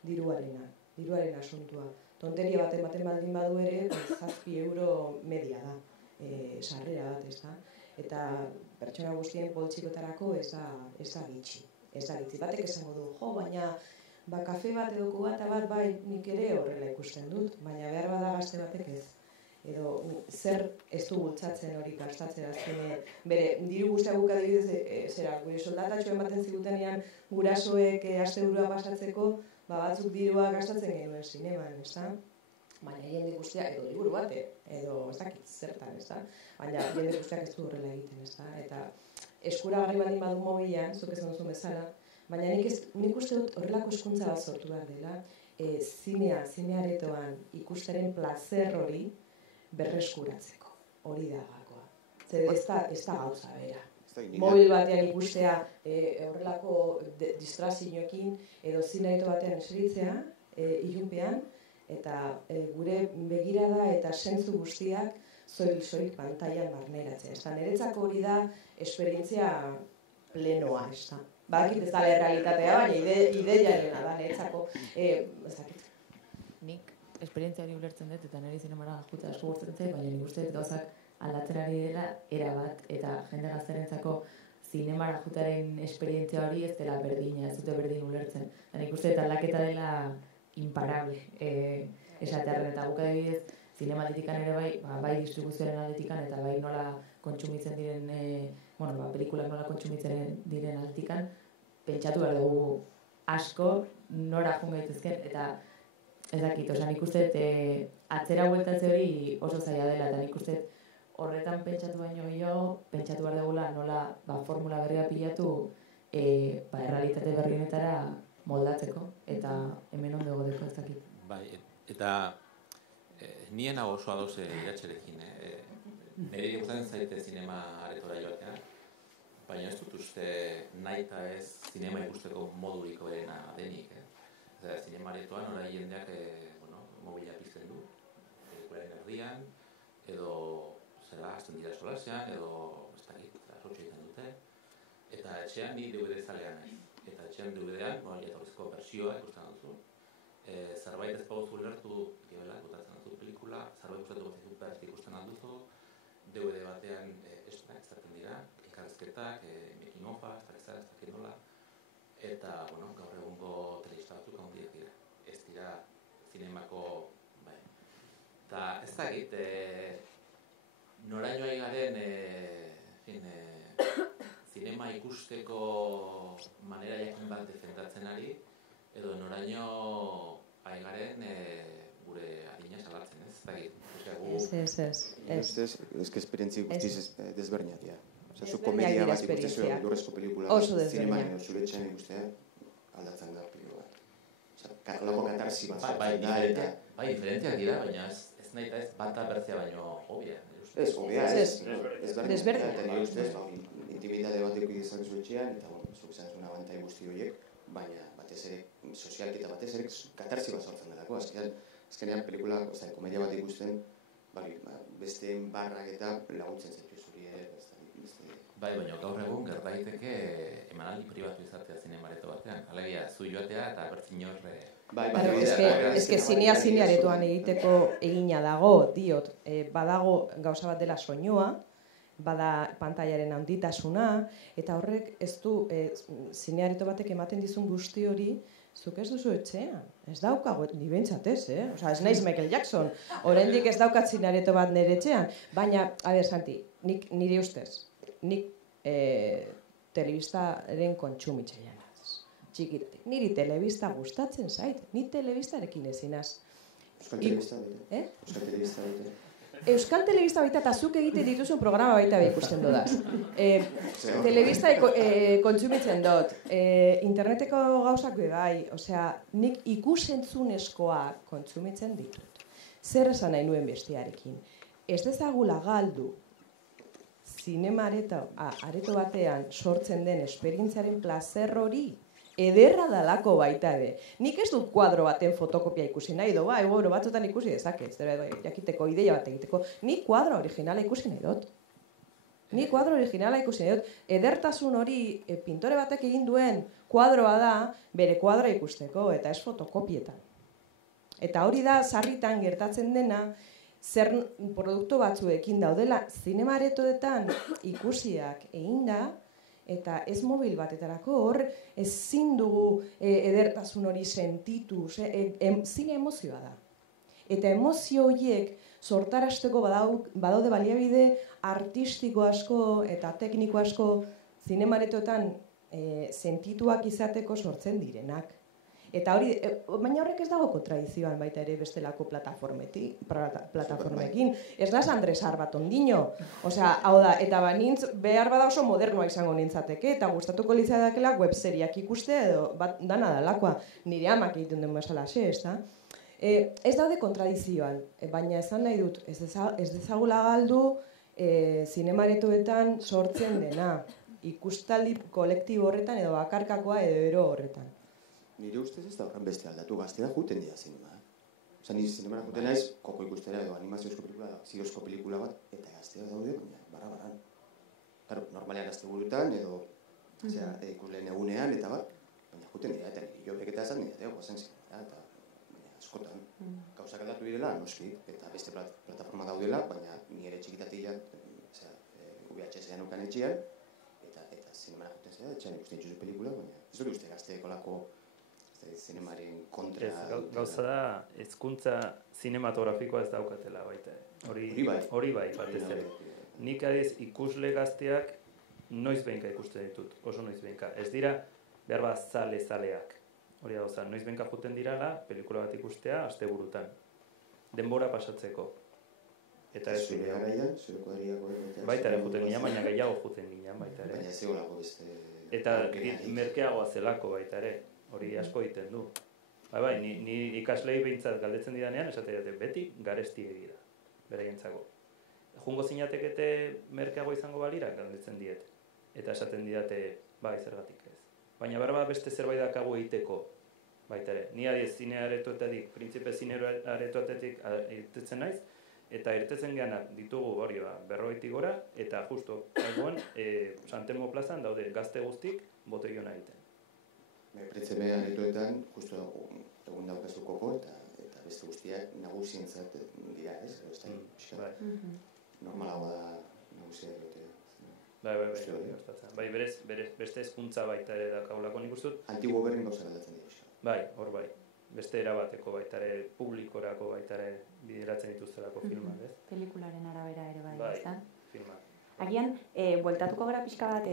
Diruaren asuntua. Tonteria bat ematen baldin badu ere, 7 euro media da, sarrera bat, ez da? Eta pertsona guztien poltsikotarako ez da gitxi. Batek esango du, baina kafe bat edo kubata bat bai nik ere horrela ikusten dut, baina behar bada gazte batek ez. Edo zer ez du bultzatzen hori gastatzen azkene, bere diru guztia guk adibidez, gure soldatatxo ematen zigutenean gurasoek asteburua pasatzeko, batzuk dirua gastatzen genuen zineman, ez da? Baina jende guztia, edo liburu bat, edo ez dakit zertan, ez da? Baina jende guztiak ez du horrela egiten, ez da? Eta eskuragarri baldin badu mobilan, zuk esan duzu bezala, baina nik uste dut horrelako hezkuntza bat sortu behar dela, zinearetoan ikustaren plazer hori berreskuratzeko, hori da gakoa. Zer ez da gauza bera. Mobil batean ikustea horrelako distrazioekin edo zineareto batean eseritzea, ilunpean, eta gure begirada eta sentzu guztiak soilik pantailan barneratzea. Niretzako hori da esperientzia plenoa, ez da. Badakit ez da realitatea, baina ideiarena da, niretzako, ezakit. Nik esperientzia hori ulertzen dut, eta nire zinemara juta asko guztetzen, baina nik uste gauzak aldatzen ari dela erabat, eta jende gazterentzako zinemara jutaren esperientzia hori ez dela berdina, ez dute berdin ulertzen. Nik uste eta aldaketa dela imparable esatearen, eta guk adibidez zinema aldetikan ere bai distribuzioaren aldetikan, eta bai nola kontsumitzen diren, pelikulak nola kontsumitzen diren aldetikan, pentsatu behar dugu asko nora joan gaitezken, eta ez dakit, nik uste atzera bueltatze hori oso zaila dela, eta nik uste horretan pentsatu baino gehiago, pentsatu behar dugula nola formula berria pilatu errealitate berrienetara moldatzeko, eta hemen ondo godeko ez dakit. Bai, eta nien hau oso adoz iratxerekin, nire gustatzen zaite zinema aretora joatea, baina ez dut uste nahi eta ez zinema ikusteko modurik hoberena denik. Zinema aretoan orai jendeak mobila pizten du, pelikularen erdian, edo zera hasten dira solasean, edo ez dakit, sortxo egiten dute. Eta etxean ni DVD zalean nahi. Eta etxean DVD-an, jatorrizko bertsioa ikusten duzu. Zerbait ez baduzu ulertu, gebela, botatzen duzu pelikula, zerbait gustatu bazizu berti ikusten duzu, DVD batean espenak izaten dira, elkarrezketak, making of-a, ez dakit nola. Eta, gaur egungo telebista batzuk handiak dira. Ez dira zinemako, bai. Eta ez dakit, noraino ari garen, zinema ikusteko manera jakin bat defendatzen ari, edo noraino ari garen gure adina salatzen, ez dakit. Ez que esperientzi guztiz desberdinak dira. Zu komedia bat ikustezu lurrezko pelikula zineman edo zure etxean ikustea aldatzen da pelikula. Lako katarsi bat sortzen da eta... Bai, diferentziak dira, baina ez nahi eta ez bata bertzea baino hobia. Ez hobia, ez desberdina. Eta nire ustez, intimitate bat ikusi dezakezu etxean, eta zuk izan zuen abantai guzti horiek, baina batez ere sozialki eta batez ere katarsi bat sortzen delako. Azkenean pelikula, komedia bat ikusten, beste barrak eta laguntzen zaitu zuri ere. Bai, baina gaur egun gertaiteke emanaldi pribatu izatea zinemareto batean. Alegia, zu joatea eta bertzin horre... Ez que zinearetoan egiteko egina dago, diot, badago gauza bat dela soinua, bada pantailaren handitasuna, eta horrek ez du zineareto batek ematen dizun guzti hori, zuk ez duzu etxean. Ez daukago, ni behintzat ez, Osa, ez naiz Michael Jackson, oraindik ez daukat zineareto bat nire etxean. Baina, Santi, nire ustez, nik telebistaren kontsumitzailea naz. Txikitatik. Niri telebista gustatzen zait. Ni telebistarekin ezinaz. Euskal telebista baita. Euskal telebista baita. Euskal telebista baita eta zuk egite dituzun programa baita ikusten dodaz. Telebista kontsumitzen dut. Interneteko gauzak bai. Osea, nik ikusentzunezkoa kontsumitzen ditut. Zer esan nahi nuen bestearekin? Ez dezagula galdu zinema areto batean sortzen den esperientziaren plazer hori ederra dalako baita ere. Nik ez dut kuadro baten fotokopia ikusi nahi do, batzutan ikusi dezake, jakiteko ideia bat egiteko. Nik kuadro originala ikusi nahi dut. Edertasun hori pintore batek egin duen kuadroa da bere kuadroa ikusteko eta ez fotokopietan. Eta hori da sarritan gertatzen dena, zer produktu batzuekin daudela zinema aretoetan ikusiak eginda, eta ez mobil batetarako hor ezin dugu edertasun hori sentitu, zine emozioa da. Eta emozio horiek sortarazteko badaude baliabide artistiko asko eta tekniko asko zinema aretoetan sentituak izateko sortzen direnak. Eta hori, baina horrek ez dago kontradizioan baita ere bestelako plataformekin. Ez da Andres Arbat ondino. Osea, hau da, eta banintz behar bada oso modernoa izango nintzateke, eta gustatuko litzaidakeela webseriak ikustea edo dana dalakoa. Nire amak egiten den bezala ez da? Ez daude kontradizioan, baina esan nahi dut, ez dezagula galdu zinemaretoetan sortzen dena. Ikustaldi kolektibo horretan edo bakarkakoa edo ero horretan. Nire ustez ez da horren beste aldatu, gaztera juten dira zinema. Osa, nire zinemara juten naiz, koko ikustera edo animaziozko pelikula, zigozko pelikula bat, eta gaztera daude, baina barra-barran. Claro, normalean gazte burutan, edo ikusleen egunean, eta bat, baina juten dira, eta nire jobek eta esan nire, guazen zinema, eta baina askotan. Gauzak aldatu direla, noski, eta beste plataforma daudela, baina nire txikitatia, VHS-ean ukan etxean, eta zinemara juten zera, etxean ikusten dituzun pelikula, baina ez dut uste gazteeko lako zinemaren kontra... Gauza da, hezkuntza zinematografikoa ez daukatela baita. Hori bai, batez ere. Nik adiz ikusle gazteak noiz behinka ikusten ditut, oso noiz behinka. Ez dira, behar bat zaleak. Hori gauza, noiz behinka juten dirala, pelikula bat ikustea, asteburutan. Denbora pasatzeko. Eta ez zure garaian, zure kuadriako... Baita ere juten ginen, baina gehiago juten ginen baita ere. Baina zeolako beste... Eta merkeagoa zelako baita ere. hori asko egiten du. Bai, ni ikaslei behintzat galdetzen didanean, esate dute, beti garestiegi da, beraientzako. Jungo zinatekete merkeago izango balira, galdetzen diet. Eta esaten didate, bai, zergatik ez. Baina berba beste zerbait dakago egiteko, baita ere. Ni adiez zine aretoetatik, printzipe zine aretoetatik irtetzen naiz, eta irtetzen geanak ditugu hori 40 gora, eta justo, dagoen, Santelmo plazan daude gazte guztik botegiona egiten. Printzipe aretoetan, justo egun daukazu koko, eta beste guztiak nagusientzat dira, ez? Normalagoa da nagusia erotea. Bai, beste hezkuntza baita ere dakaulako nik uste dut. Antigo berrin gauza aldatzen dira. Bai, hor bai. Beste erabateko baita ere, publikorako baita ere bideratzen dituztelako filmak, ez? Pelikularen arabera ere bai, ezta? Filmak. Agian, bueltatuko gara pixka bat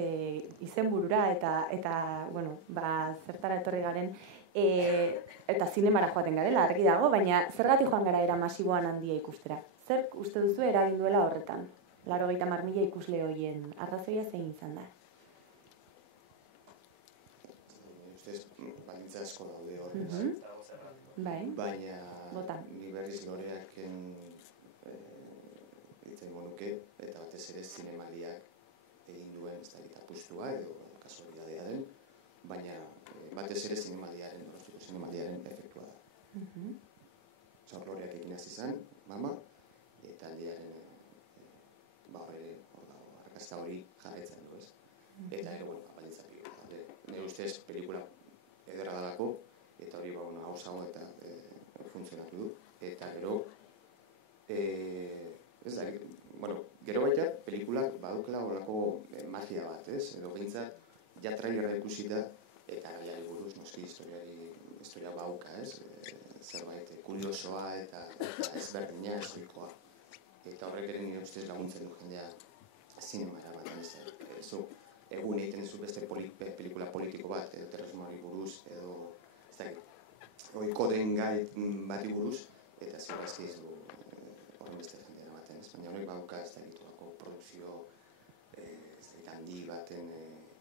izenburura eta bueno, zertara etorri garen, eta zinemara joaten garela, argi dago, baina zergatik joan gara era masiboan handia ikustera? Zer uste duzu eragin duela horretan? 80.000 ikusle horien arrazoia zein izan da? Ustez, baldintza asko daude horrez. Baina, ni berriz loreak egiten monuke, eta batez ere zinemaldiak egin duen ez da apustua edo kasualidadea den, baina batez ere zinemaldiaren efektua da. Loreak egin hasi izan, mama, eta aldearen arrakasta hori jarraitzen du, ez? Eta ere, baldintza pilo. Nire ustez, pelikula ederra dalako, eta hori hausago eta funtzionatu du. Eta gero, gero baita, pelikulak badukela horrelako magia bat, ez? Edo behintzat, ja trailera ikusita, eta gaiari buruz, noski historia bauka, ez? Zerbait kuriosoa eta ezberdina, ezoikoa. Eta horrek ere nire ustez laguntzen du jendea zinemara bat, ez? Egun egiten zu beste pelikula politiko bat, edo terrorismoari buruz, edo ohiko den gai bati buruz, eta ziurazki ez du horren beste jendea baten, ez? Baina horrek bauka ez da egituako produkzio handi baten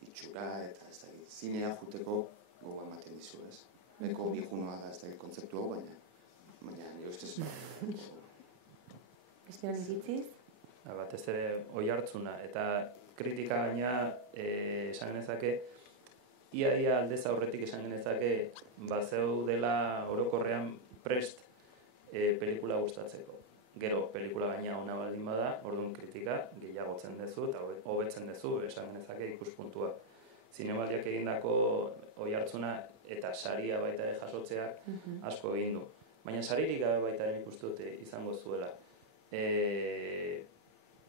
itxura, eta ez da zinea juteko gogoa ematen dizu, ez? Eko bijunoa da ez da kontzeptu hau, baina nire ustez Beste hori ditziz? Batez ere oi hartzuna, eta kritika gaina esan genezake, ia aldez aurretik esan genezake, bazeudela orokorrean prest pelikula gustatzeko. Gero, pelikula gaina ona baldin bada, orduan kritika gehiagotzen dezu eta hobetzen dezu, esan genezake ikuspuntua. Zinemaldiak egindako oi hartzuna eta saria baita jasotzeak asko egin du. Baina saririk gabe baita ere ikustu izango zuela.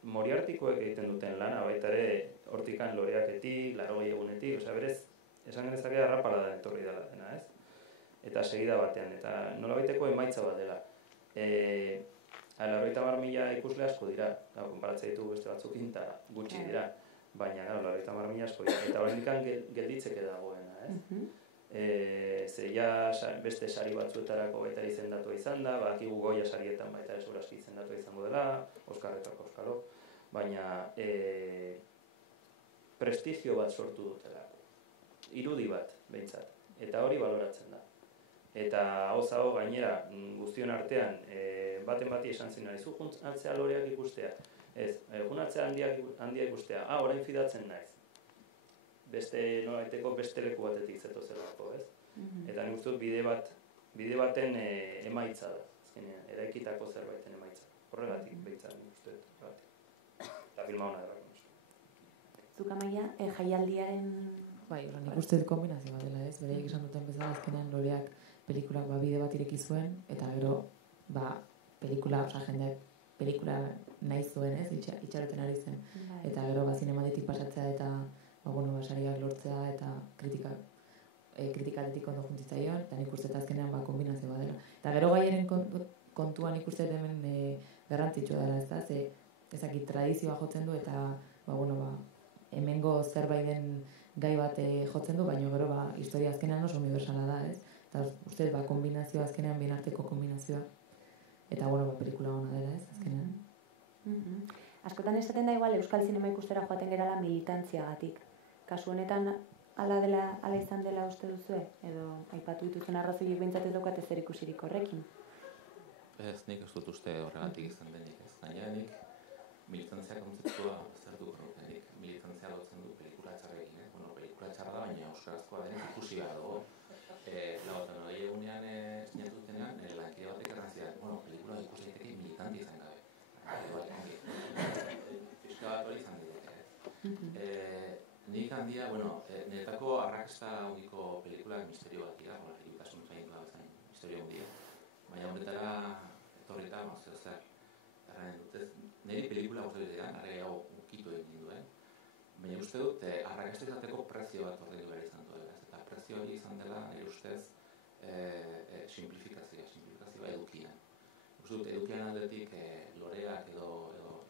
Moriartikoek egiten duten lana, baita ere hortikan loreaketik, 80 egunetik, berez, esan genezake arrapala da etorri dela dena, ez? Eta segida batean, eta nolabaiteko emaitza bat dela. 80.000 ikusle asko dira, konparatzea ditugu beste batzukin, eta gutxi dira, baina 80.000 asko dira, eta horrendikan gelditzeke dagoena, ez? Beste sari batzuetarako baita izendatua izan da, bakigu Goya sarietan baita esuraski izendatua izango dela, Oskar eta Oskaro, baina prestigio bat sortu dutelako. Irudi bat, behintzat, eta hori baloratzen da. Eta hau gainera guztion artean, baten bati esan zen nahi, zu juntzea loreak ikustea, ez, junatzea handia ikustea, orain fidatzen naiz. Beste nolaiteko beste leku batetik zetozelako, ez? Eta nik uste dut bide baten emaitza da, azkenean, eraikitako zerbaiten emaitza. Horregatik behitzat nik uste dut, eta filma hona errak. Zuk Amaia, jaialdiaren... Bai, nik uste dut kombinazio bat dela, ez? Bereik esan duten bezala azkenean loreak pelikulak bide bat ireki zuen, eta gero, jendeak pelikula nahi zuen, ez? Itxaroten ari zen. Eta gero, zinemalditik pasatzea eta sariak lortzea eta kritikatetik ondo juntzitzaion, eta nik uste azkenean kombinazio bat dela. Eta gero gaiaren kontuan nik uste hemen garrantzitsua dela, ez da? Ezakit tradizioa jotzen du eta hemengo zerbait den gai bat jotzen du, baina gero historia azkenean oso universala da, ez? Eta uste kombinazioa azkenean bien arteko kombinazioa. Eta pelikula hona dela, ez? Azkenean. Askotan esaten da igual Euskal Zinema ikustera joaten gerala militantziagatik. Kasu honetan, ala izan dela uste duzu, edo aipatu dituzen arrazoiek behintzat ez daukate zer ikusirik horrekin? Ez, nik ez dut uste horregatik izan denik, ez. Gainera nik militantzia kontzeptua zer du nik militantzia lotzen du pelikula txarrekin, Bueno, pelikula txarra da, baina euskarazkoa denez ikusi behar dugu. Lautan hori egunean sinatu dutenean, lankide batek errantzidan, pelikula ikusi daiteke militanti izan gabe. Fiska bat hori izan didete. Nik handia, niretako arrakasta handiko pelikulak misterio bat dira, irutasun zain da bezain misterio handia. Baina honetara etorrita, zer, erranen dut, niri pelikula guzti dira, nire hau ukitu egin duen. Baina uste dut, arrakasta izateko prezio bat ordendu behar izan duela. Eta prezio hori izan dela, nire ustez, simplifikazioa edukian. Uste dut, edukian aldetik loreak edo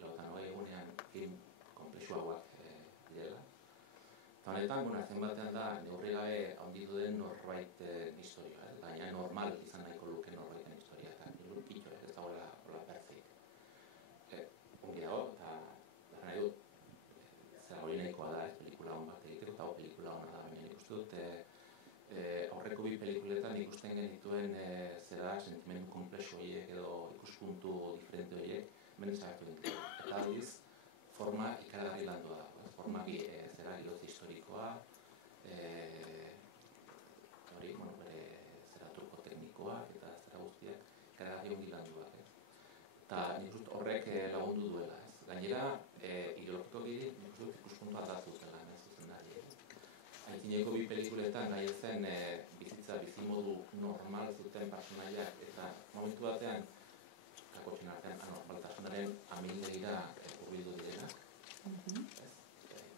lautan hori egunean film komplexuagoak direla. Eta honetan, zenbatean da, neurri gabe handitu den norbait historia. Baina normal izan nahiko luke norbaiten historia. Eta nire kitxo, ez da hola perzik. Ongi dago, eta nahi dut, zer hori nahikoa da, pelikula hon bat egiteko, eta pelikula hona da. Baina nik uste dut, aurreko bi pelikuletan ikusten genituen zera sentimendu komplexu horiek edo ikuspuntu diferente horiek hemen desagertu genituen. Eta aldiz, forma ikaragarri landua da. Forma zera giroz historikoa, hori, bere zera truko teknikoak eta zera guztiak ikaragarri ongi landuak. Eta nik uste horrek lagundu duela. Gainera, ideologiko giri, nik uste ikuspuntu aldatu zela. Aitineko bi pelikuletan nahi zen bizimodu normal zuten personaiak eta momentu batean kakotxen artean anormaltasunaren amildegira urbildu direnak.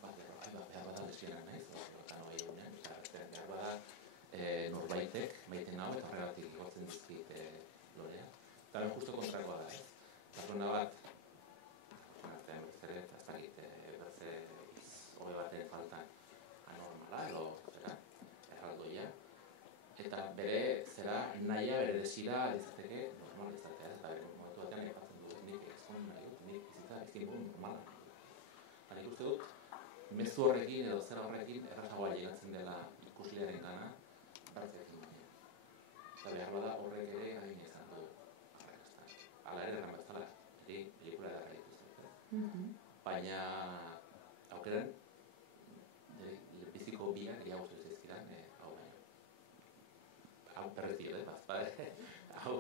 Behar bada lesbianak nahiz, eta noa egunean, behar bada norbaitek maiten hau eta horregatik igotzen dizkit lorea. Eta ben justo kontrakoa da, persona bat, artean bertzere, eta ez dakit, bertze hobe baten faltan anormala, edo erraldoia, eta bere zera nahia bere desira izateke normal izatea, eta bere momentu batean aipatzen du, nik ezkon nahi dut, nik bizitza bizkin normala. Eta nik uste dut, mezu horrekin edo zera horrekin errazagoa llegatzen dela ikuslearen gana, bertzekin baina. Eta behar bada horrek ere egin izan du arrakastan. Hala ere erran bezala, pelikula edarra dituzte. Baina, aukeran, biziko biak gehiago zuzizkidan, hau baino. Hau perretio, hau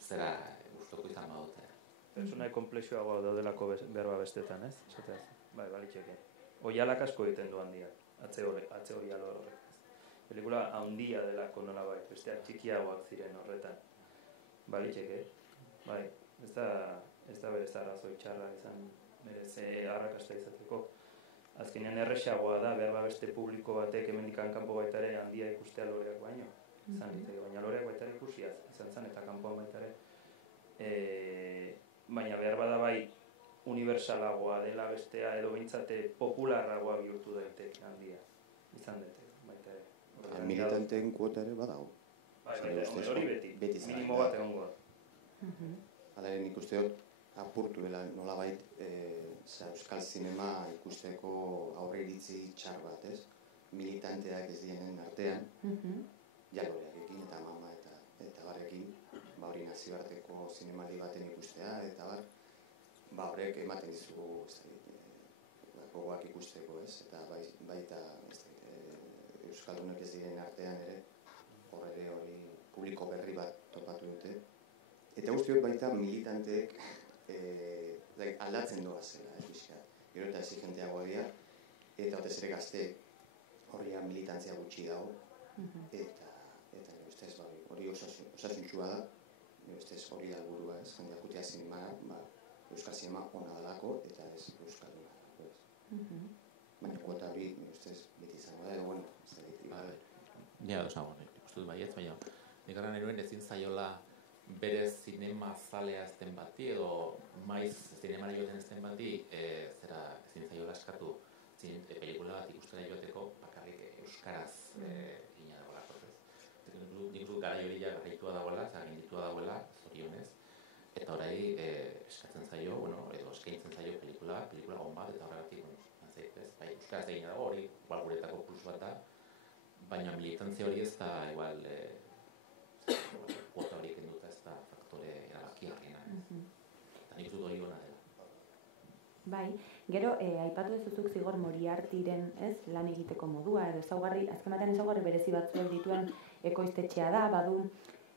zera guztoko izan badute. Pertsonai komplexuagoa daudelako berba bestetan, ez? Esatez, bai, balitxeke. Oialak asko egiten du handiak, atze hori alo horrek. Pelikula handia delako nola bai, besteak txikiagoak ziren horretan. Balitxeke, bai, ez da berez arrazoi txarra izan, berez arrakasta izateko. Azkenean erresagoa da, berba beste publiko batek hemendik kanpo baita ere handia ikustea loreak baino. Izan diteke, baina loreak baita ere ikusiaz, izan zen, eta kanpoan baita ere. Baina behar bada bai universalagoa dela bestea edo behintzate popularragoa bihurtu daiteke handia. Izan daiteke, baita ere. Militanteen kuota ere badago. Bai, hori beti, minimo bat egongo da. Hala ere nik uste dut, apurtu dela nolabait euskal zinema ikusteko aurre iritzi txar bat, ez? Militanteak ez direnen artean, jalorearekin eta mama eta barrekin, hori nazioarteko zinemaldi baten ikustea, eta horrek ematen dizugu gogoak ikusteko, ez? Eta baita euskaldunek ez diren artean ere, hori publiko berri bat topatu dute. Eta uste dut baita militanteek aldatzen doa zela, gero eta exigenteagoa dira, eta batez ere gazte horria militantzia gutxi dago, eta nire ustez hori osasuntxua da, nire ustez hori helburua ez, jendeak jutea zinemara, euskal zinema ona dalako, eta ez euskal duna dalako ez. Baina kuota hori nire ustez beti izango da, edo bueno, ez da ditu. Ja, dosago, nik uste dut baietz, baina nik gara niruen ezin zaiola berez zinema zalea ezten bati, edo maiz zinemara joaten ezten bati, zera ezin zaiola eskatu pelikula bat ikustera joateko bakarrik euskaraz gina dagoelako, ez? Nik uste gara jori ja garritua dagoela, ginditua dagoela, zorionez, eta orai eskatzen zaio, edo eskaintzen zaio pelikula on bat, eta horregatik, bai, euskaraz egin dago, hori guretako plus bat da, baina militantzia hori ez da, igual, kuota horiek enduta ez da faktore erabakiarena. Eta nik dut hori hona dela. Bai, gero, aipatu ez duzuk Zigor Moriartyren, ez, lan egiteko modua, edo ezaugarri, azken batean ezaugarri berezi batzuek dituen ekoiztetxea da, badu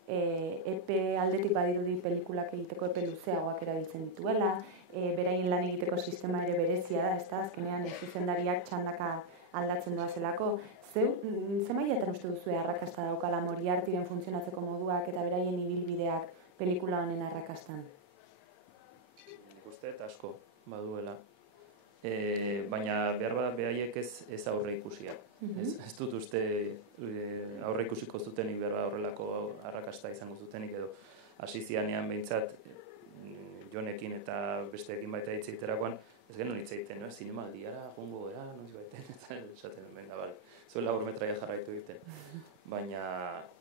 epe aldetik badirudi pelikulak egiteko epe luzeagoak erabiltzen dituela, beraien lan egiteko sistema ere berezia da, ez da, azkenean zuzendariak txandaka aldatzen doazelako. Ze mailetan uste duzu arrakasta daukala Moriartyren funtzionatzeko moduak eta beraien ibilbideak pelikula honen arrakastan? Nik uste eta asko baduela. Baina behar bat behaiek ez aurre ikusiak. Ez dut uste aurre ikusiko zutenik behar bat horrelako arrakasta izango zutenik edo hasi zianean behintzat Jonekin eta besteekin baita hitz egiterakoan ez genuen hitz egiten, no? Zinemaldiara, jongo gara, noiz baiten, eta esaten, venga, bale, zuela aurmetraia jarraitu egiten. Baina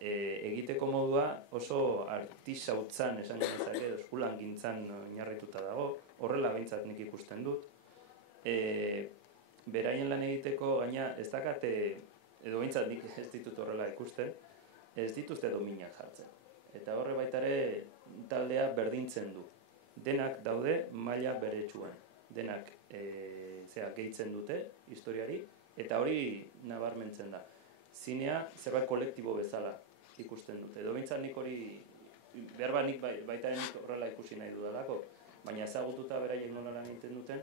egiteko modua oso artisautzan esan genezak edo eskulan gintzan oinarrituta dago, horrela behintzat nik ikusten dut. Beraien lan egiteko gaina ez dakate, edo behintzat nik ez ditut horrela ikusten, ez dituzte dominak jartzen. Eta horre baitare taldea berdintzen du. Denak daude maila beretsuan. Denak gehitzen dute historiari, eta hori nabarmentzen da. Zinea zerbait kolektibo bezala ikusten dute. Edo behintzat nik hori, behar bat nik baita nik horrela ikusi nahi dudalako, baina ezagututa beraiek nola lan egiten duten,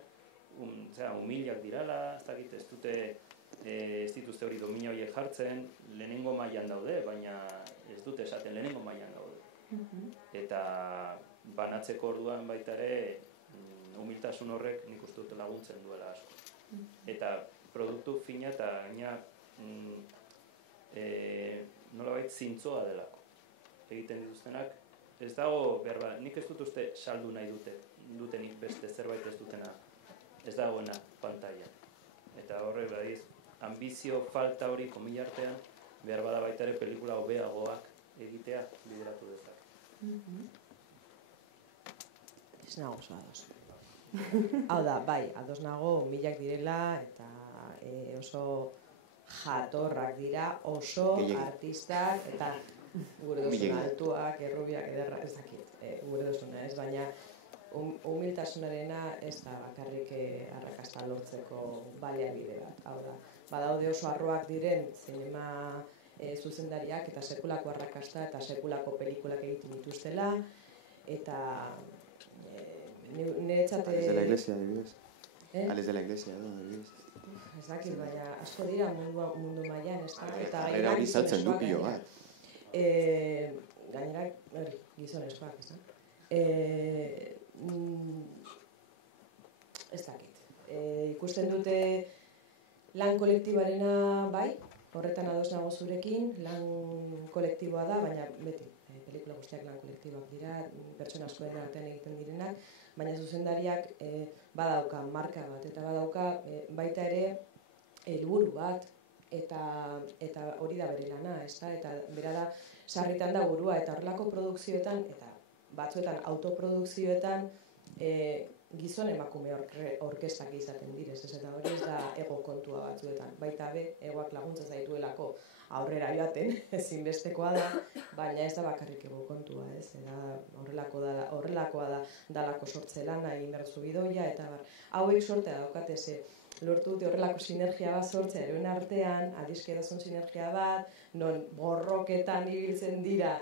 humilak dirala, ez dituzte hori domina horiek jartzen, lehenengo mailan daude, baina ez dute esaten lehenengo mailan daude. Eta banatzeko orduan baita ere, humiltasun horrek nik uste dut laguntzen duela asko. Eta produktu fina eta gaina nolabait zintzoa delako. Egiten dituztenak, ez dago berba, nik ez dut uste saldu nahi dutenik beste zerbait ez dutena, ez dagoena pantailan. Eta horrek badiz, ambizio falta hori komilartean, behar bada baita ere pelikula hobeagoak egitea bideratu dezak. Ez nago oso ados. Hau da, bai, ados nago milak direla eta oso jatorrak dira, oso artistak eta gure dozuna altuak, errubiak, ederra, ez dakit, gure dozuna ez, baina humiltasunarena ez da bakarrik arrakasta lortzeko baliabide bat. Hau da, badaude oso arroak diren zinema zuzendariak eta sekulako arrakasta eta sekulako pelikulak egiten dituztela eta niretzat... Ales de la iglesia, adibidez. Ales de la iglesia, adibidez. Ez dakit, baina asko dira mundu mailan, ez da? Eta gainera hori saltzen du pilo bat. Gainera, hori, gizonezkoak, ez da? Ez dakit. Ikusten dute lan kolektibarena bai, horretan ados nago zurekin, lan kolektiboa da, baina beti, pelikula guztiak lan kolektiboak dira, pertsona askoen artean egiten direnak, baina zuzendariak badauka marka bat, eta badauka baita ere helburu bat, eta hori da bere lana, eta bera da sarritan da burua, eta horrelako produkzioetan, eta batzuetan autoprodukzioetan gizon emakume orkestak izaten direz, eta hori ez da ego kontua batzuetan, baita be, egoak laguntza zaituelako aurrera joaten, ezinbestekoa da, baina ez da bakarrik ego kontua, ez, horrelakoa da dalako sortze lana egin behar zubidoia, eta hauek sortea daukate lortu dute horrelako sinergia bat sortzea eroen artean, adizkerazun sinergia bat, non borroketan ibiltzen dira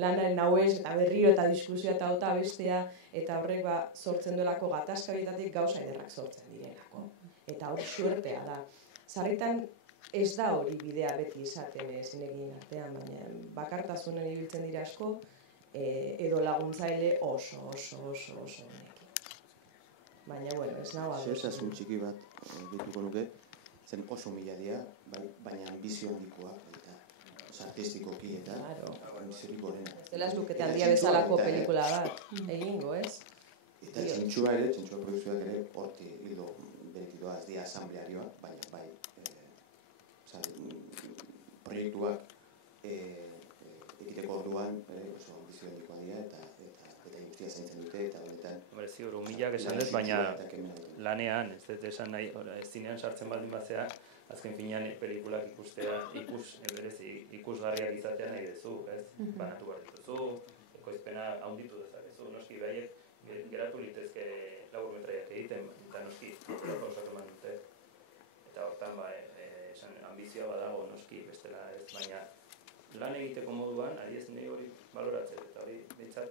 lanaren hauez eta berriro eta diskusioa eta ota bestea, eta horrek sortzen duelako gatazkabietatik gauza ederrak sortzen direlako. Eta hor suertea da. Sarritan ez da hori bidea beti izaten zinegin artean, baina bakartasunen ibiltzen dira asko, edo laguntzaile oso honekin. Baina, bueno, ez nago ados. Zehaztasun txiki bat dituko nuke, zen oso mila dira, baina ambizio handikoa, eta artistikoki eta ambiziorik horrena. Zela ez lukete handia bezalako pelikula bat, egingo, ez? Eta txentxua produkzioak ere, horti hildo berekidoa ez dira asamblearioa, baina bai, proiektuak egiteko orduan oso ambizio handikoa dira, eta guztia zaintzen dute, eta benetan... Hombre, ziur, humilak esan dut, baina lanean, ez dut esan nahi, ez zinean sartzen baldin batzea, azken finean pelikulak ikusgarriak izatea nahi duzu, ez? Banatu behar dituzu, ekoizpena handitu dezakezu, noski behaiek geratu litezke laburmetraiak egiten, eta noski osatu eman dute. Eta hortan, ambizioa badago, noski, bestela ez, baina lan egiteko moduan, ari ez nahi hori baloratzen, eta hori ditzat,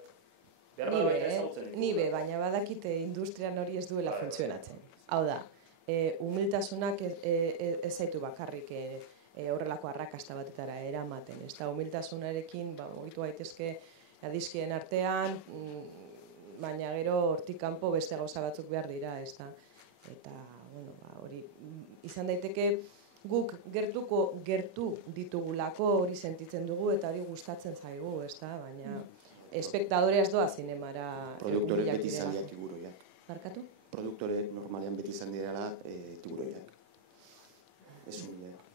behar bada baita ezagutzen ditu. Nibe, baina badakite industrian hori ez duela funtzionatzen. Hau da, humiltasunak ez zaitu bakarrik horrelako arrakasta batetara eramaten. Ez da, humiltasunarekin, mugitu gaitezke adiskien artean, baina gero hortik kanpo beste gauza batzuk behar dira, ez da. Eta, hori, izan daiteke guk gertu ditugulako hori sentitzen dugu eta hori gustatzen zaigu, ez da, baina espektadore ez doa zinemara. Produktore beti izan diak tiguroiak. Barkatu? Produktore normalean beti izan direla tiguroiak. Ez humilak.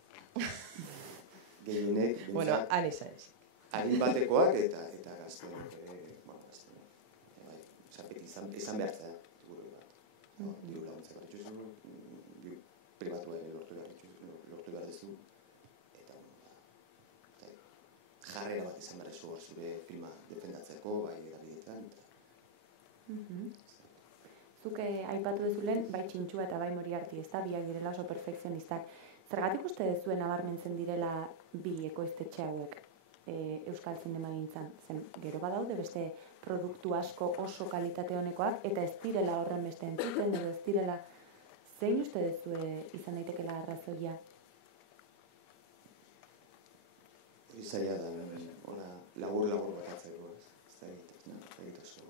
Gehienek, bueno, han izan ez. Harin batekoak eta gazteak, izan behartzea tiguroiak bat. Diru laguntzea bat itxuzu, pribatua ere lortu behar duzu, eta jarrera bat izan behar zure filma defendatzeko, bai erabidetan. Zuk aipatu dezulen, bai Txintxua eta bai Moriarty, ez da, biak direla oso perfekzionistak. Zergatik uste dezuen nabarmentzen direla bi ekoiztetxe hauek euskal zinemagintzan? Zen, gero badaude beste produktu asko oso kalitate honekoak, eta ez direla horren beste entzuten, edo ez direla. Zein uste dezue izan daitekela arrazoia? Zaila da, labur batatzeko, ez da egiteko.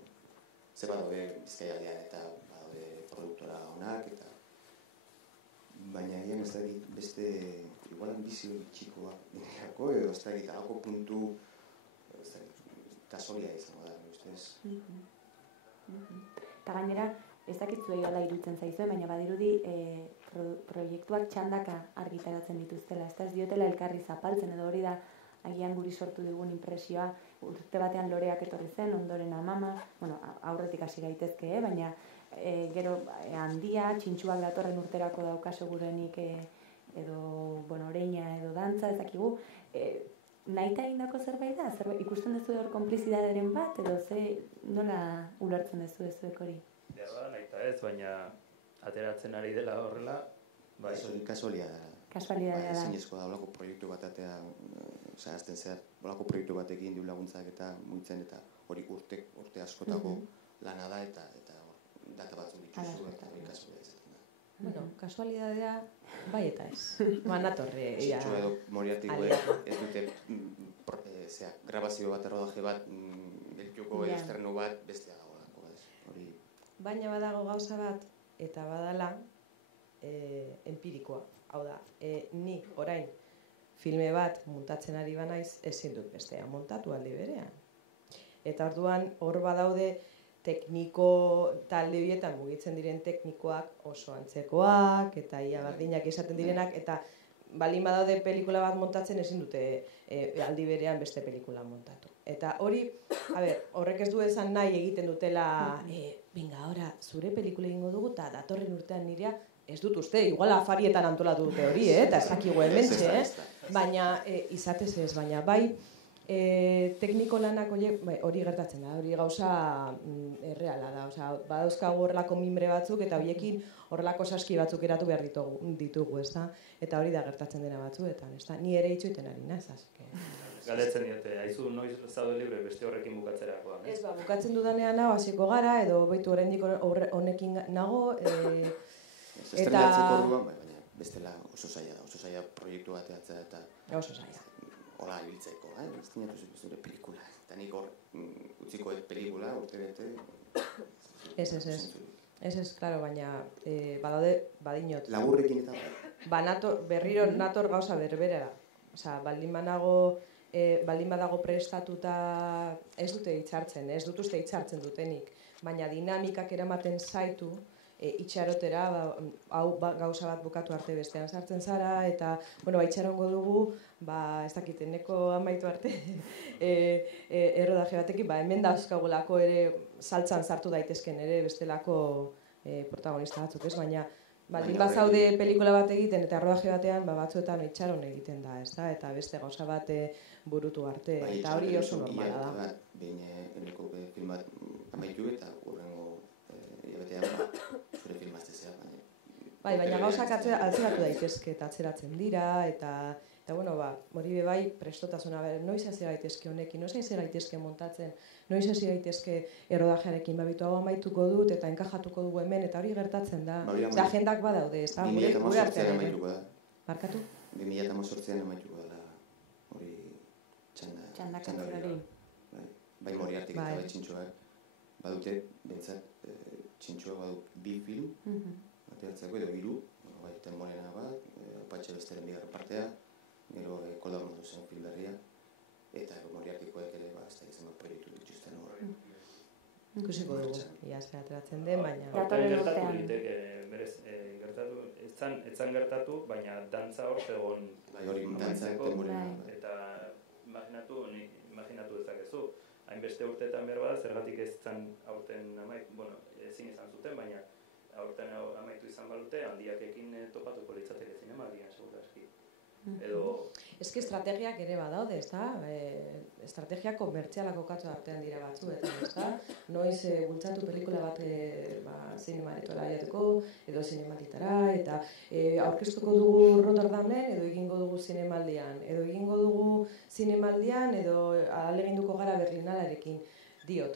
Zer badaude Bizkaialdean eta badaude produktora honak, eta baina egin ez da beste igual ambizio txikoa dinerako, edo ez da alako puntu kasolia izango da, ustez. Eta gainera, ez dakitzuei hala irutzen zaizuen, baina badirudi proiektuak txandaka argitaratzen dituztela. Ez diotela elkarri zapaltzen, edo hori da agian guri sortu dugun impresioa. Urte batean Loreak etorri zen, ondoren Amama, aurretik hasi gaitezke, baina gero Handia, Txintxuak datorren urterako dauka segurenik edo Oreina edo Dantza, ez dakigu. Nahita egindako zerbait da? Ikusten duzu hor konplizidaderen bat, edo nola ulertzen duzu ezuek hori? Derra, nahita ez, baina ateratzen ari dela horrela, bai. Kasualia da. Kasualidadea da. Ezinezko da, olako proiektu bat atea, azten zer, olako proiektu batekin diru laguntzak eta muitzen, eta hori urte askotako lana da, eta data batzuk dituzu, eta hori kasualia izaten da. Bueno, kasualidadea bai eta ez. Natorre. Txintxua edo Moriartyko ez dute grabazio bat, rodaje bat, beltuko esterno bat, bestea dagoelako. Baina badago gauza bat, eta badala empirikoa. Hau da, ni orain filme bat muntatzen ari banaiz, ezin dut bestea montatu aldi berean. Eta orduan hor badaude tekniko talde horietan mugitzen diren teknikoak oso antzekoak, eta ia berdinak izaten direnak, eta balin badaude pelikula bat montatzen ezin dute aldi berean beste pelikula montatu. Eta hori, horrek ez du esan nahi egiten dutela, venga, ora, zure pelikula egingo dugu, eta datorren urtean nirea, ez dut uste, igual afarietan antolatu dute hori, eta ez dakigu hementxe, baina izatez ez, baina bai, tekniko lanak hori gertatzen da, hori gauza erreala da, badauzkagu horrelako mimbre batzuk, eta horiekin horrelako saski batzuk eratu behar ditugu, ez da? Eta hori da gertatzen dena batzuetan, ez da? Ni ere itxoiten ari naz, Galdetzen diote, haizu noiz zaude libre beste horrekin bukatzerakoa. Ez, bukatzen dudanean hau hasiko gara, edo baitu oraindik honekin nago, estrenatzeko orduan, baina bestela oso zaila da, oso zaila proiektu bateatzea eta oso zaila. Hola ibiltzeko, estinatu zure pelikula. Eta nik hor utziko pelikula, urte bete. Ez, klaro, baina badaude badinot. Laburrekin eta berriro nator gauza berbera. Baldin badago prestatuta ez dute hitzartzen, ez dut uste hitzartzen dutenik. Baina dinamikak eramaten zaitu, itxarotera, hau gauza bat bukatu arte bestean sartzen zara, eta, itxarongo dugu, ez dakiteneko amaitu arte, errodaje batekin, hemen dauzkagulako ere saltzan sartu daitezken ere bestelako protagonista batzuk, ez? Baina Baldin bazaude pelikula bat egiten eta rodaje batean, batzuetan itxaron egiten da, ezta? Eta beste gauza bat burutu arte, eta hori oso normala da. Behin eneko film bat amaitu eta urrengo hilabetean zure filmaztezea. Baina gauzak atzeratu daitezke eta atzeratzen dira, eta bueno, hori bai prestotasuna, noiz hasi gaitezke honekin, noiz hasi gaitezke montatzen, noiz hasi gaitezke errodajearekin, babitu hau amaituko dut eta enkajatuko dugu hemen, eta hori gertatzen da. Agendak badaude, ez da? 2018an amaituko da. Barkatu? 2018an amaituko da, hori txanda hori. Bai Moriartik eta bai Txintxoak badute, bentsat Txintxoak badut 2 film, ateratzeko edo 3, bai Tenmorena bat, Patxe Besteren bigarren partea, gero Koldo Armondozen film berria, eta Moriartikoek ere, ez da izan proiektu dituzten horre. Ikusiko dugu, iazte ateratzen den, baina... Gertatu liteke, berez, etzan gertatu, baina dantza hor zegoen... Bai, hori dantza Tenmorena. Eta imaginatu dezakezu, hainbeste urteetan behar bada, zergatik ez zan aurten ezin izan zuten, baina aurten amaitu izan balute, handiakekin topatuko litzateke zinemaldian, segura eski. Ez ki estrategiak ere badaude, ez da? Estrategia komertzialak kokatu artean dira batzuetan, ez da? Noiz bultzatu pelikula bat zinemaretola jateko, edo zinemalditara, eta aurkeztuko dugu Rotterdamen, edo egingo dugu zinemaldian, edo ahaleginduko gara Berlinalarekin, diot.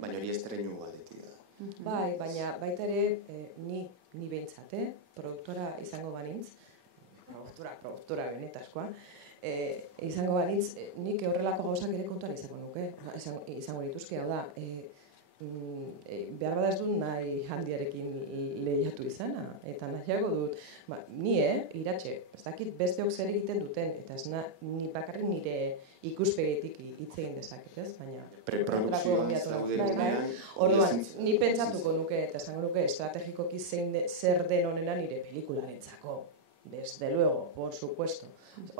Baina hori estreinu batetik da. Bai, baina baita ere, ni behintzat, produktora izango banintz, produktora benetazkoa, izango banitz, nik horrelako gauzak ere kontuan izango nuke, izango dituzke, hau da, behar bada ez dut nahi handiarekin lehiatu izana, eta nahiago dut, ni iratxe, ez dakit besteok zer egiten duten, eta ez ni bakarrik nire ikuspegitik hitz egin dezaket, ez? Baina preprodukzioan zaudenean, orduan, ni pentsatuko nuke, eta esango nuke, estrategikoki zer den honena nire pelikularentzako. Desde luego, por supuesto.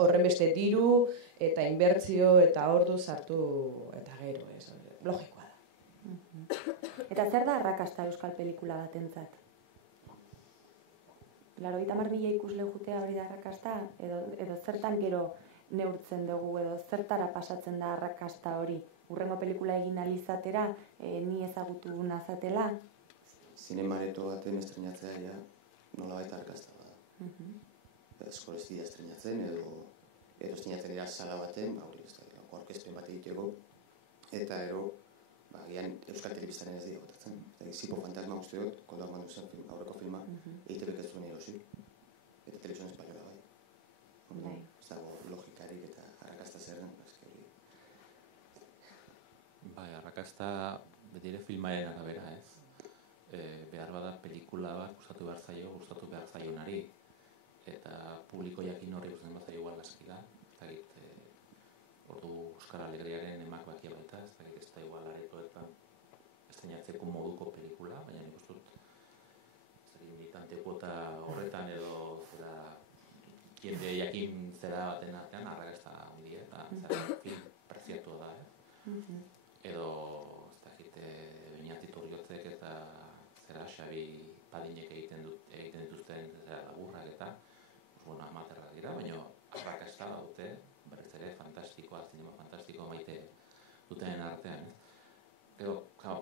Horren beste diru eta inbertzio eta ordu sartu eta gero, logikoa da. Eta zer da arrakasta euskal pelikula batentzat? 80.000 ikusle jutea hori da arrakasta? Edo zertan gero neurtzen dugu, edo zertara pasatzen da arrakasta hori? Hurrengo pelikula egin alizatera, ni ezagutu nazatela? Zinemareto baten estrenatzea ja nola baita arrakasta bada. Eskolestia estrenatzen edo estrenatzen dira sala baten, hori ez da, orkestren bat egiteko, eta ero, gian Euskal Telebistaren ez dira gotatzen. Zipo Fantasma uste dut, Koldo Armondozen aurreko filma, EITBek ez duen erosi, eta Telebizioan Espainola bai. Ez dago logikarik eta arrakasta zerren, Bai, arrakasta betire filmaren arabera, ez? Behar bada pelikula bat gustatu behar zaionari. Eta publiko jakin horri gustatzen bat igual aski da, ordu Euskal Alegriaren emak bakia baita, ez da igual aretoetan estrenatzeko moduko pelikula, baina nik uste dut militante kuota horretan edo jende jakin zera baten artean arrakasta handia eta film preziatu da, edo ez dakit Beñat Iturriotzek eta Xabi Padinek egiten dituzten laburrak eta amaterrak dira, baina arrakasta dute, berriz ere fantastikoa, zinema fantastiko maite dutenen artean. Gero,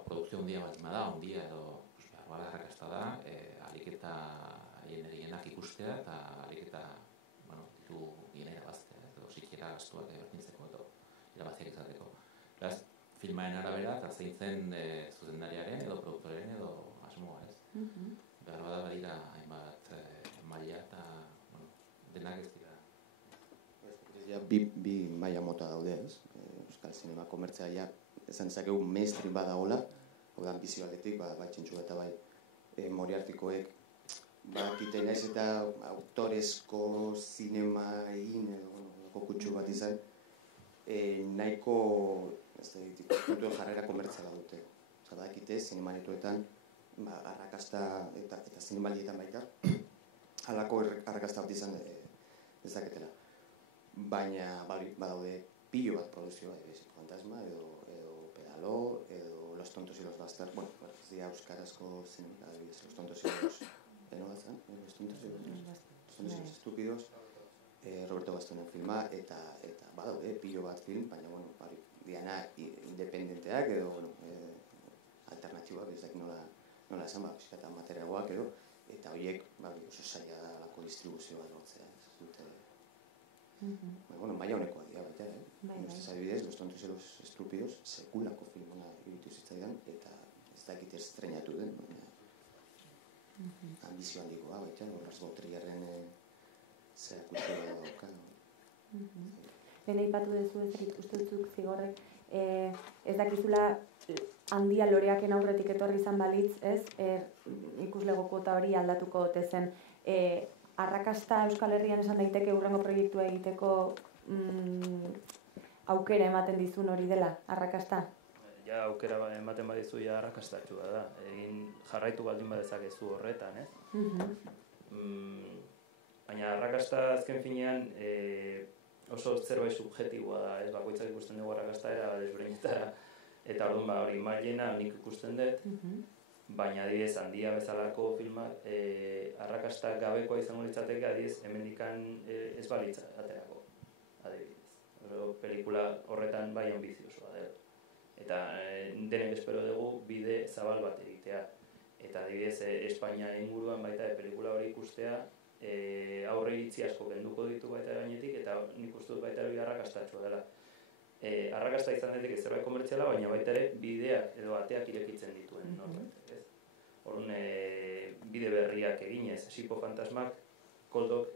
produkzio handia bat da, handia edo arrakasta da, alik eta hienak ikustea eta alik eta ditu hiena irabaztea, edo sikiera gastuak bertintzeko edo irabaziak izateko. Beraz, filmaren arabera eta zein zen zuzendariaren edo produktoren edo asmoa, ez? Behar bada badira hainbat maila eta denak ez dira. Bi maila mota daude, ez? Euskal zinema komertziala esan dezakegu mainstream badagoela, hau da bizialetik, bai Txintxo eta bai Moriartikoek bakiten ez eta autorezko zinema egin edo kutsu bat izan, nahiko ikuspuntu jarrera komertziala dute. Badakite zinemaretoetan arrakasta eta zinemaldietan baita, halako arrakasta bat izan dezaketela. Baina badaude pilo bat produzioa, Fantasma, edo Pedalo, edo Los Tontos y los Bastardos, bueno, ez dira euskarazko zinema, Los Tontos y los Los tontos estúpidos, Roberto Bastonen filma, eta badaude, pilo bat film, baina, diana independenteak edo, alternatiboak, ez dakit nola esan, pixkata materiagoak edo, eta horiek, oso zaila da lako distribuzioa lortzea, ez dute. Maila honekoa dira, baita, Ustez adibidez, Los tontos y los estúpidos, sekulako filmona iritu zitzaidan, eta ez dakit estrenatu den, ambizio handikoa, baita, Lars von Trierren zera kultura dauka. Lehen aipatu duzu ez uste duzuk zigorrek, ez dakizula handia loreaken aurretik etorri izan balitz, ez? Ikuslego kuota hori aldatuko ote zen. Arrakasta Euskal Herrian esan daiteke hurrengo proiektua egiteko aukera ematen dizun hori dela, arrakasta? Ja, aukera ematen badizu ja arrakastatxua da. Egin jarraitu baldin badezakezu horretan, ez? Baina arrakasta azken finean oso zerbait subjetiboa da, ez? Bakoitzak ikusten dugu arrakasta era desberdinetara. Eta orduan hori mailena nik ikusten dut, baina adibidez handia bezalako filmak arrakasta gabekoa izango litzateke adibidez hemendikan ez balitza aterako, adibidez. Pelikula horretan bai ambiziosoa da. Eta denek espero dugu bide zabal bat egitea. Eta adibidez Espainia inguruan baita pelikula hori ikustea aurre iritzi asko kenduko ditu baita gainetik, eta nik uste dut baita hori arrakastatxoa dela. Arrakasta izan daiteke zerbait komertziala, baina baita ere bideak edo ateak irekitzen dituen norbait, ez? Orduan bide berriak eginez, Sipo Fantasmak Koldok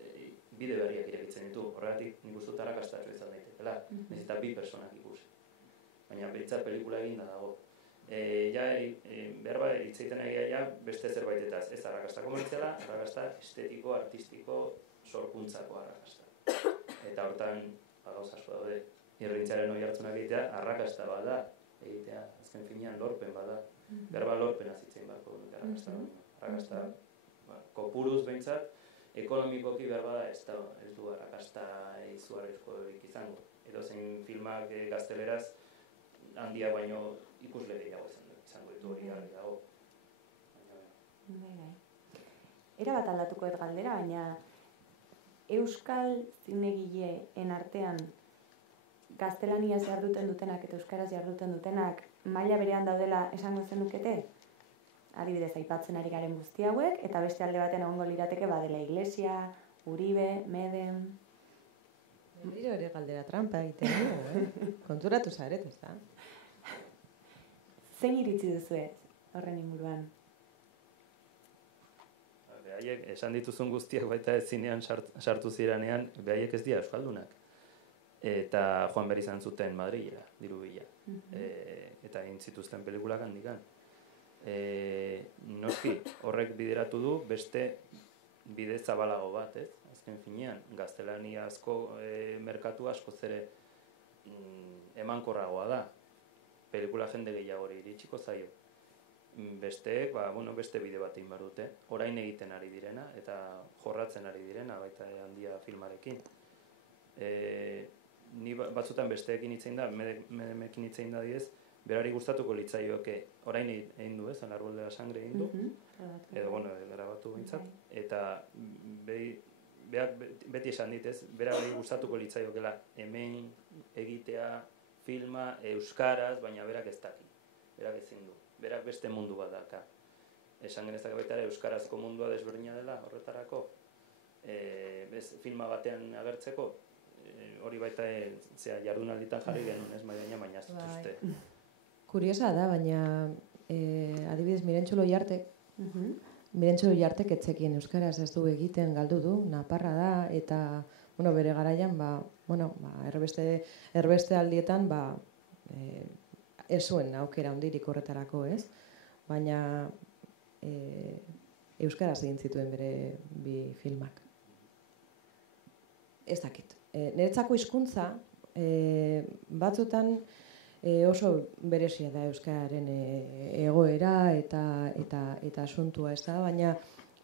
bide berriak irekitzen ditu. Horregatik nik uste dut arrakastatxoa izan daitekela, nahiz eta bi personak ikusi. Baina beritza pelikula eginda dago. Behar bat hitz egiten egia beste zerbaitetaz. Ez arrakasta komertziala, arrakasta estetiko, artistiko, sorkuntzako arrakasta. Eta hortan gauza asko daude. Irrintzaren hori hartzunak egitea, arrakasta bada, egitea, azken finean lorpen bada. Behar bat lorpen azitzein barko dut arrakasta. Arrakasta, kopuruz behintzat, ekonomikoki behar bada ez du arrakasta izugarrizko izango. Edo zein filmak gazteleraz, handia baino ikusle gehiago izango ditu hori argi dago. Era bat aldatuko ez galdera, baina euskal zinegileen artean gaztelaniaz jarduten dutenak eta euskaraz jarduten dutenak maila berean daudela esango zenukete? Adibidez, aipatzen ari garen guzti hauek, eta beste alde baten egongo lirateke badela Iglesia, Uribe, Medem... Berriro ere galdera trampa egiten dugu, konturatu zaret, ez da? Zein iritzi duzue horren inguruan? Behaiek, esan dituzun guztiak baita ez zinean sartu ziranean, behaiek ez dira euskaldunak. Eta joan behar izan zuten Madrilera, diru bila. Eta egin zituzten pelikulak handikan. Noski, horrek bideratu du beste bide zabalago bat, ez? Azken finean, gaztelaniazko merkatu asko zere emankorragoa da. Pelikula jende gehiago iritsiko zaio. Besteek, beste bide bat egin behar dute. Orain egiten ari direna, eta jorratzen ari direna, baita handia filmarekin. Ni batzutan besteekin hitzein da, Medemekin hitzein da diez, berari gustatuko litzaioke orain egin du, ez? El árbol de la sangre egin du, edo, grabatu bintzat, eta beti esan dit, ez? Berari gustatuko litzaiokeela hemen egitea filma euskaraz, baina berak ez daki, berak ezin du, berak beste mundu bat daka. Esan genezak baita ere euskarazko mundua desberdina dela horretarako, filma batean agertzeko, hori baita jardunalditan jarri genuen, ez baina ez duzte. Kuriosa da, baina adibidez Mirentxu Loiartek, Mirentxu Loiartek etzekien euskaraz ez du egiten galdu du, naparra da, eta bere garaian, erbeste aldietan, ez zuen aukera handirik horretarako, ez? Baina euskaraz egin zituen bere bi filmak. Ez dakit. Niretzako hizkuntza batzutan oso berezia da euskararen egoera eta asuntua, ez da, baina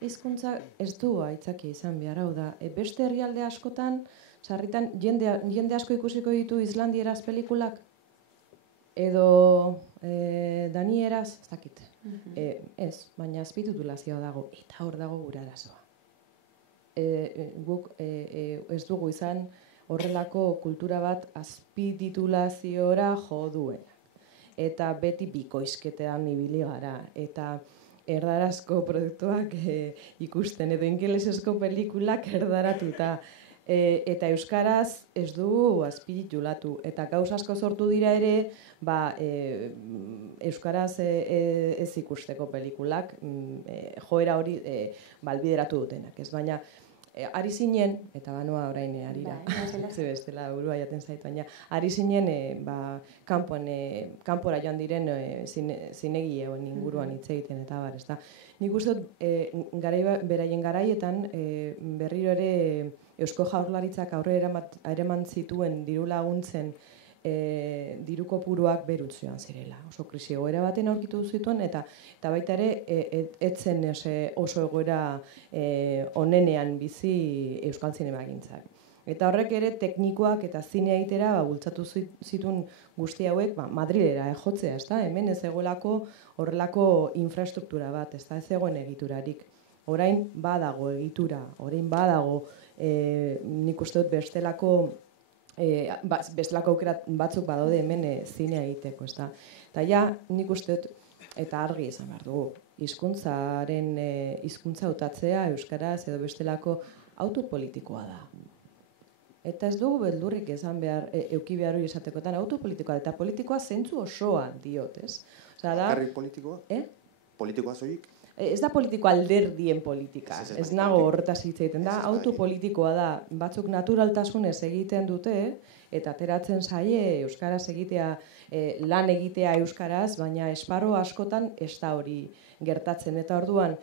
hizkuntza ez du aitzaki izan behar, hau da. Beste herrialde askotan, sarritan, jende asko ikusiko ditu islandieraz pelikulak, edo danieraz, ez dakit. Ez, baina azpititulazioa dago, eta hor dago gure arazoa. Guk ez dugu izan horrelako kultura bat azpititulaziora jo duena. Eta beti bikoizketean ibili gara. Eta erdarazko produktuak ikusten, edo ingelesezko pelikulak erdaratuta. Eta euskaraz ez dugu azpititulatu. Eta gauza asko sortu dira ere, euskaraz ez ikusteko pelikulak, joera hori balbideratu dutenak. Ez baina, ari zinen, eta banoa orain arira, ze bestela burua jaten zait, baina ari zinen kanpora joan diren zinegileoen inguruan hitz egiten eta bar, ezta. Nik uste dut beraien garaietan berriro ere Eusko Jaurlaritzak aurrera eraman zituen diru laguntzen diru kopuruak berutzean zirela. Oso krisi egoera baten aurkitu zituen eta baita ere etzen oso egoera onenean bizi euskal zinemagintzak. Eta horrek ere teknikoak eta zinea egitera bultzatu zituen guzti hauek Madrilera jotzea, ezta? Hemen ez egoelako horrelako infrastruktura bat, ezta? Ez egoen egiturarik. Orain badago egitura, orain badago nik uste dut bestelako aukera batzuk badaude hemen zinea egiteko, ezta? Eta ja, nik uste dut, eta argi izan behar dugu, hizkuntza hautatzea euskaraz edo bestelako autopolitikoa da. Eta ez dugu beldurrik esan behar, euki behar hori esatekotan, autopolitikoa, eta politikoa zentzu osoan diot, ez? Bakarrik politikoa? Politikoa zoik? Ez da politiko alderdien politika, ez nago horretaz hitz egiten da, autopolitikoa da, batzuk naturaltasunez egiten dute, eta ateratzen zaie euskaraz egitea, lan egitea euskaraz, baina esparro askotan ez da hori gertatzen, eta orduan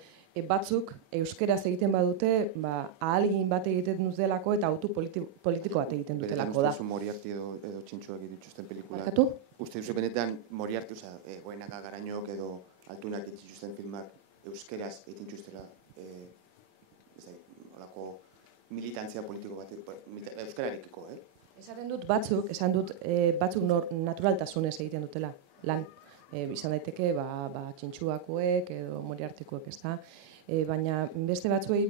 batzuk euskaraz egiten badute, ahalegin bat egiten dutelako eta autopolitiko bat egiten dutelako da. Benetan uste Moriarty edo Txintxoak dituzten pelikulak? Bakatu? Uste duzu benetan Moriarty, Goenaka Garañok edo Altunak dituzten filmak euskeraz egiten txustela, olako militantzia politiko bat, euskararikiko, Esaten dut batzuk naturaltasunez egiten dutela, lan. Izan daiteke, Txintxuakoek edo Moriartikoek, ez da. Baina beste batzuei,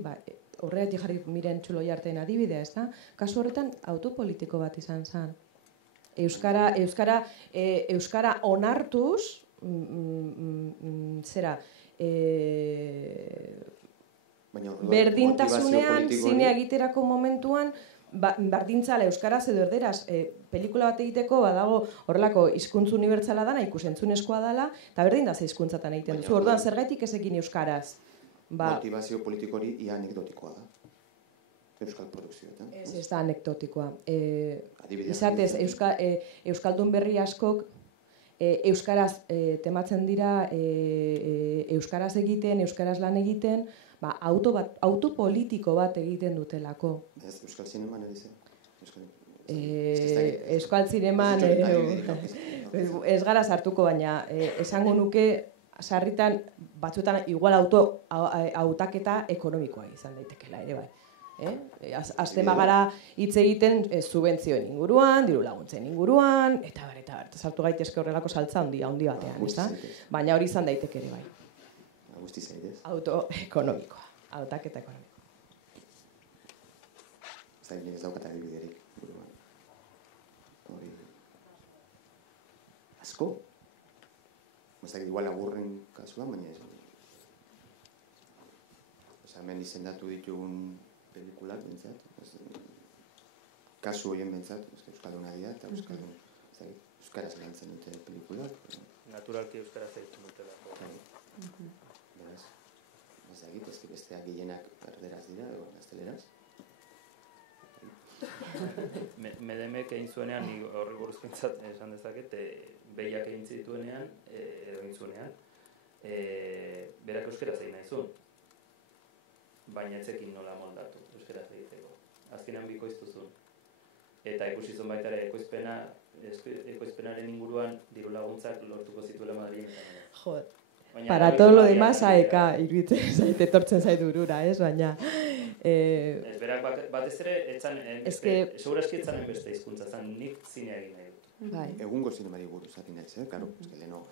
horregatik jarri Miren Txuloiarteen adibidea, ez da. Kasu horretan, autopolitiko bat izan zen. Euskara onartuz, berdintasunean, zinea egiterako momentuan, berdintzala euskaraz edo erderaz pelikula bat egiteko badago horrelako hizkuntz unibertsala dana, ikusentzunezkoa dela, eta berdin da ze hizkuntzatan egiten duzu. Orduan zergaitik ez ekin euskaraz? Motivazio politiko hori ia anekdotikoa da. Euskal produkzioetan. Ez da anekdotikoa. Izatez, euskaldun berri askok euskaraz tematzen dira, euskaraz egiten, euskaraz lan egiten, autopolitiko bat egiten dutelako. Ez, euskal zineman ari zen? Euskal zineman ez gara sartuko, baina esango nuke sarritan batzuetan igual hautaketa ekonomikoa izan daitekela ere bai. Azte magara hitz egiten subentzioen inguruan, diru laguntzen inguruan, eta sartu gaitezke horrelako saltza handi batean, ezta? Baina hori izan daiteke ere bai. Guzti zaitez. Autoekonomikoa, hautaketa ekonomikoa. Ez daukat adibiderik. Asko? Ez dakit igual agurren kasuan, baina ez. Hemen izendatu ditugun pelikulak, bintzat. Kasu horien bintzat, euskalduna dira, eta euskaraz lantzen dute pelikulak. Naturalki euskaraz egiten dutelako. Ez dakit, besteak gehienak erderaz dira, edo gazteleraz. Medemek egin zuenean, horri buruz bintzat esan dezaket, behiak egin zituenean, edo egin zuenean, berak euskaraz egin nahi zuen. Baina etzekin nola moldatu euskaraz egiteko. Azkenean bikoiztu zuen. Eta ikusi zuen baita ere ekoizpenaren inguruan diru laguntzak lortuko zituela Madrilen. Joder. Para todo lo demás, aeka, iruditzen zaite, tortzen zait urura, ez, baina... Ez berak batez ere, segurazki etzanen beste hizkuntza, nik zinea egin nahi dut. Egungo zinemari buruz ari naiz, karo, leheno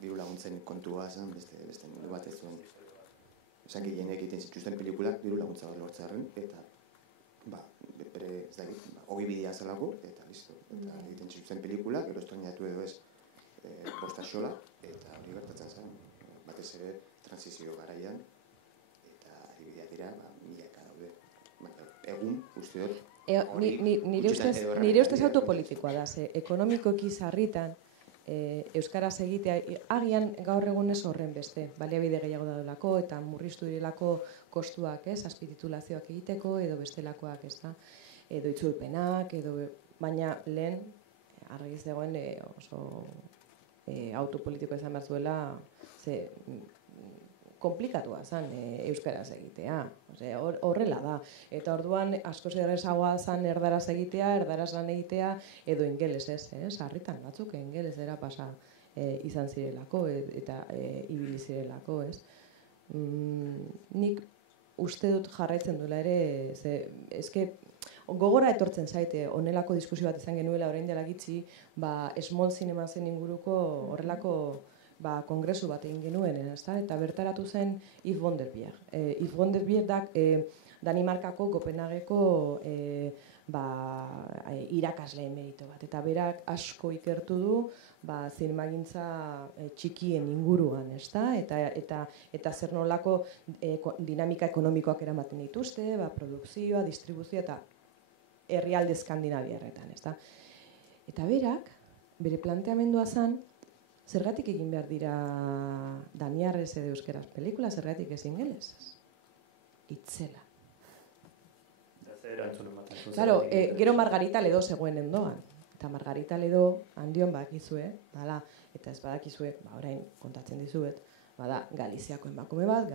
diru laguntzen kontua zen, beste mundu bat ez zuen. Osaki, jenek egiten zituzten pelikulak diru laguntza bat lortzearen, eta bere, ez dakit, hogei bidea zelako, eta listo. Eta egiten zituzten pelikulak, gero estrainatu edo ez bostaxola, eta hori gertatzen zen. Batez ere, transizio garaian, eta adibidea dira, milaka daude. Egun, uste dut, nire ustez autopolitikoa da, ekonomikoki sarritan, euskaraz egitea, agian gaur egun ez horren beste, baliabide gehiago daudelako eta murriztu direlako kostuak, azpititulazioak egiteko edo bestelakoak, edo itzulpenak, baina lehen argi zegoen oso autopolitiko izan behar zuela, komplikatua zen euskaraz egitea, horrela da. Eta orduan askoz errazagoa zen erdaraz egitea, erdaraz lan egitea, edo ingelesez, sarritan batzuk ingelesera pasa izan zirelako eta ibili zirelako, ez? Nik uste dut jarraitzen duela ere, eske gogora etortzen zaite, honelako diskusio bat izan genuela orain dela gitxi, small cinema zen inguruko horrelako kongresu bat egin genuen, eta bertaratu zen Yves Bonderbier. Yves Bonderbier da Danimarkako Kopenhageko irakasle emerito bat, eta berak asko ikertu du zinemagintza txikien inguruan, eta zer nolako dinamika ekonomikoak eramaten dituzte, produkzioa, distribuzioa, eta herrialde Eskandinaviarretan, eta berak, bere planteamendua zen, zergatik egin behar dira daniarrez edo euskeraz pelikula, zergatik ez ingelez? Itzela. Claro, gero Margarita Ledo zegoen endoan. Eta Margarita Ledo handion bakizue, eta ez badakizue, orain kontatzen dizuet, Galiziako emakume bat,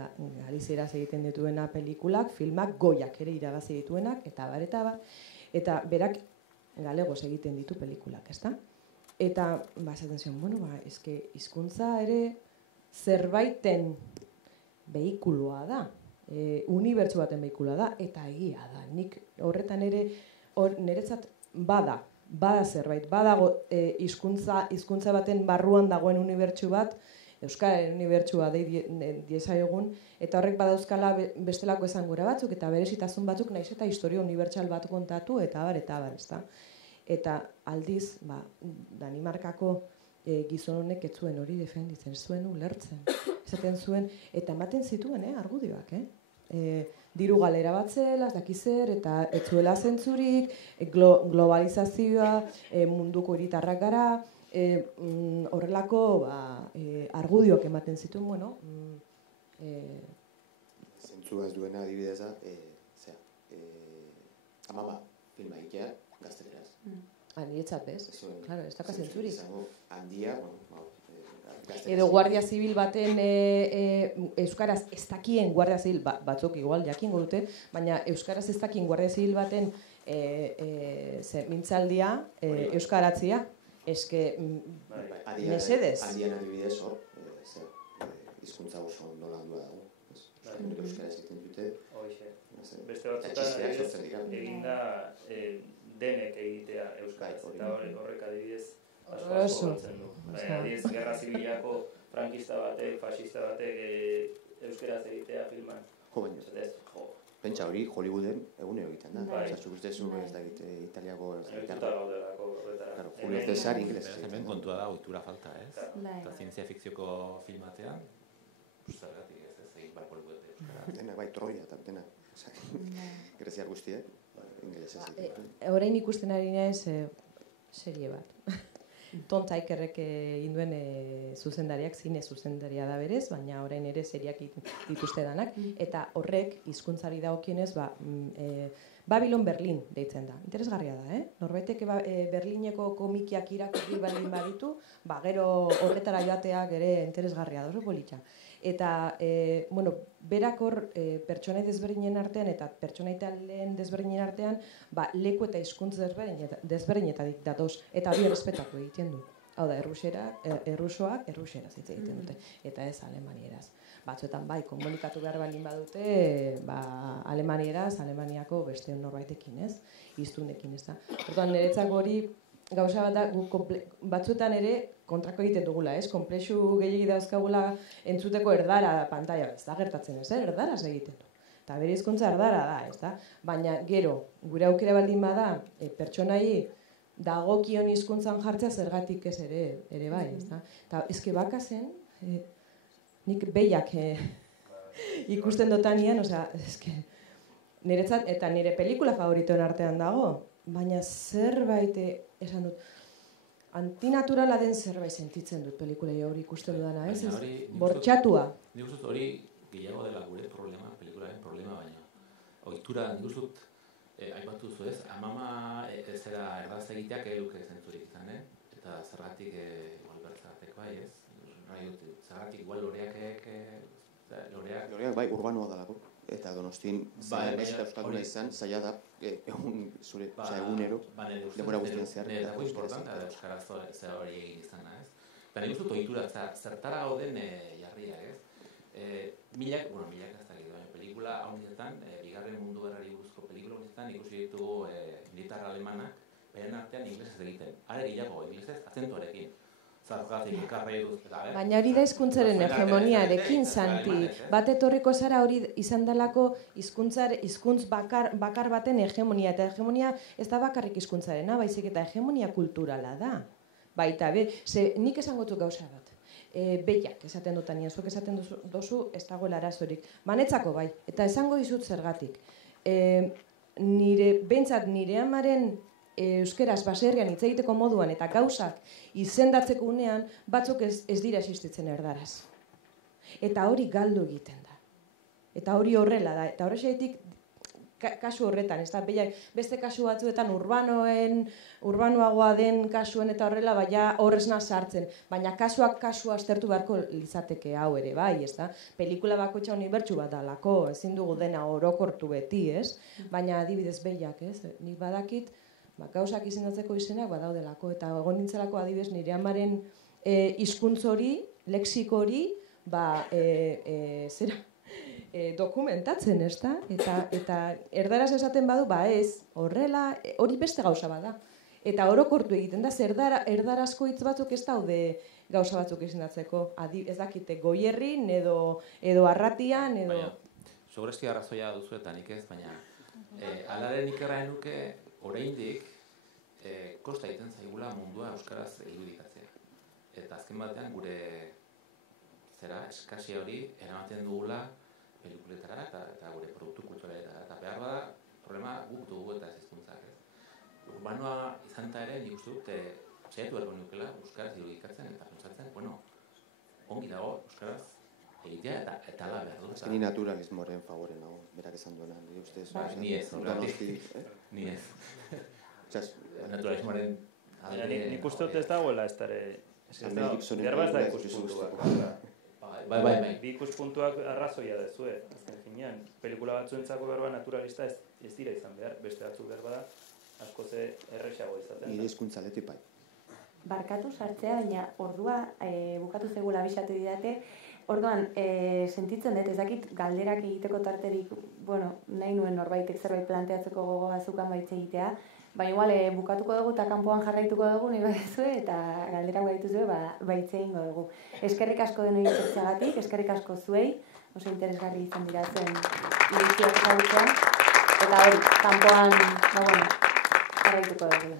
Galizieraz egiten dituena pelikulak, filmak, goiak ere irabazi dituenak, eta berak galegoz egiten ditu pelikulak, ezta? Eta, esaten zion, eske hizkuntza ere zerbaiten behikuloa da, unibertsu baten behikuloa da, eta egia da. Nik horretan ere, niretzat bada zerbait, badago hizkuntza baten barruan dagoen unibertsu bat, euskararen unibertsua diezaiogun, eta horrek badauzkala bestelako esangura batzuk, eta berezitasun batzuk naiz eta historia unibertsal bat kontatu, eta abar, ezta. Eta aldiz, Danimarkako gizon honek ez zuen hori defenditzen, zuen ulertzen. Esaten zuen, eta ematen zituen, argudioak, diru galera bat zela, ez dakizer, eta ez zuela zentzurik, globalizazioa, munduko hiritarrak gara, horrelako argudioak ematen zituen, zentzua ez duena adibidez da, Amama filma egitea gazteleraz. Niretzat bez, claro, ez daka zentzurik. Handia, edo Guardia Zibil baten euskaraz ez dakien Guardia Zibil batzuk igual jakingo dute, baina euskaraz ez dakien Guardia Zibil baten mintzaldia euskaratzia, eske mesedez. Handian adibidez hor, hizkuntza oso ondo landua dago. Euskaraz egiten dute. Beste batzutan eginda denek egitea euskaraz, eta horrek adibidez asko hartzen du. Adibidez, Gerra Zibilako frankista batek, fascista batek euskaraz egitea filman. Pentsa hori Hollywooden egunero egiten da. Zazuk ustezu ez da italiako... Julio Cesar inglés. Hemen kontua da ohitura falta, ez? Eta zientzia fikzioko filmatean, zergatik ez egin bar Hollywood euskara. Denak Troia eta denak. Greziar guztiak, ingelesez egiten. Orain ikusten ari naiz serie bat. Tom Tykwerrek egin duen zuzendariak, zine zuzendaria da berez, baina orain ere seriak dituzte danak, eta horrek hizkuntzari dagokionez Babylon Berlin deitzen da. Interesgarria da, Norbaitek Berlineko komikiak irakurri baldin baditu, gero horretara joateak ere interesgarria da, oso politxa. Eta, berak hor pertsonai desberdinen artean eta pertsonai taldeen desberdinen artean leku eta hizkuntz desberdinetatik datoz, eta hori errespetatu egiten du. Hau da, errusoak erruseraz hitz egiten dute, eta ez alemanieraz. Batzuetan komunikatu behar baldin badute, alemanieraz, Alemaniako beste norbaitekin, ez? Hiztunekin, ez da. Orduan, niretzako hori gauza bat da, batzuetan ere kontrako egiten dugula, ez? Konplexu gehiegi dauzkagula entzuteko erdara pantaila, ez da gertatzen ez, erdaraz egiten du. Eta bere hizkuntza erdara da, ez da? Baina gero, gure aukera baldin bada, pertsonai dagokion hizkuntzan jartzea zergatik ez ere bai, ez da? Eta eske bakazen, nik behiak ikusten dotanian, osea, eske niretzat, eta nire pelikula favoritoen artean dago, baina zerbait esan dut, antinaturala den zerbait sentitzen dut pelikulei hori ikusten dudana, ez? Bortxatua. Nik uste hori gehiago dela gure problema, pelikularen problema baina. Ohitura, nik uste dut, aipatu zu ez, amama zera erdaz egiteak eluke zentzurik izan, eta zergatik igual bertzateko bai, ez? Zergatik igual loreak bai, urbanoa dalako. Eta Donostin beste euskalduna izan, zaila da, egunero, denbora guztien zehar. Dago importanta da euskaraz zera hori egin izana, ez? Eta nik uste dut ohitura, zertara gauden jarria, ez? Milak ez da gitu, baina pelikula haunizetan, bigarren mundu gerrari buruzko pelikula haunizetan ikusi ditugu militar alemanak, beren artean inglesez egiten. Are gehiago, inglesez azentuarekin. Baina hori da hizkuntzaren hegemoniarekin, Santi. Bat etorriko zara hori izan delako hizkuntz bakar baten hegemonia. Eta hegemonia ez da bakarrik hizkuntzarena, baizik eta hegemonia kulturala da. Baita, nik esango dut gauza bat. Behiak esaten dutanian, zuek esaten duzu ez dagoela arazorik. Banetzako bai, eta esango dizut zergatik. Behintzat nire amaren euskeraz baserrian hitz egiteko moduan eta gauzak izendatzeko unean batzuk ez dira existitzen erdaraz. Eta hori galdu egiten da. Eta hori horrela da. Eta horrexetik kasu horretan, ez da, beste kasu batzuetan urbanoagoa den kasuen eta horrela, baina horrezna sartzen. Baina kasuak kasua aztertu beharko litzateke hau ere, bai, ez da? Pelikula bakoitza unibertsu bat dalako, ezin dugu dena orokortu beti, ez? Baina adibidez behiak, ez? Nik badakit, gauzak izendatzeko izenak badaudelako, eta egon nintzelako adibidez nire amaren hizkuntz hori, lexiko hori, dokumentatzen, ez da? Eta erdaraz esaten badu, ez, horrela, hori beste gauza bada. Eta orokortu egiten da, erdarazko hitz batzuk ez daude gauza batzuk izendatzeko. Ez dakite, goierrin, edo arratian, edo... Baina, sobresti arrazoia duzu eta nik ez, baina alaren ikerraen nuke oraindik kosta egiten zaigula mundua euskaraz irudikatzea. Eta azken batean gure eskasia hori eramaten dugula pelikuletara eta gure produktu kulturalera. Eta behar bada, problema guk dugu eta ez hizkuntzak. Urbanoa izan eta ere, nik uste dut, saiatu beharko nukela euskaraz irudikatzen eta pentsatzen, ongi dago euskaraz egitea eta ala behar dut. Ni naturalismoaren favoren nago, berak esan duena. Ni ez, ni ez. Naturalismoaren... Nik uste dut ez dagoela ez dara... Behar bat da ikuspuntuak. Bai. Bi ikuspuntuak arrazoia dezue. Azken finean, pelikula batzuentzako behar bat naturalista ez dira izan behar. Beste batzuk behar bada, asko ze errexago izaten. Nire hizkuntza letik bai. Barkatu sartzea, baina ordua bukatu zegula abisatu didate. Orduan, sentitzen dut, ez dakit galderak egiteko tarterik, nahi nuen norbaitek zerbait planteatzeko gogoa zukan baitz egitea, baina igual bukatuko dugu eta kanpoan jarraituko dugu, nahi badezue, eta galderak baituzue, baitz egingo dugu. Eskerrik asko denoi zertzagatik, eskerrik asko zuei, oso interesgarri izan dira zuen irizioak zautzea, eta hori, kanpoan, jarraituko dugu.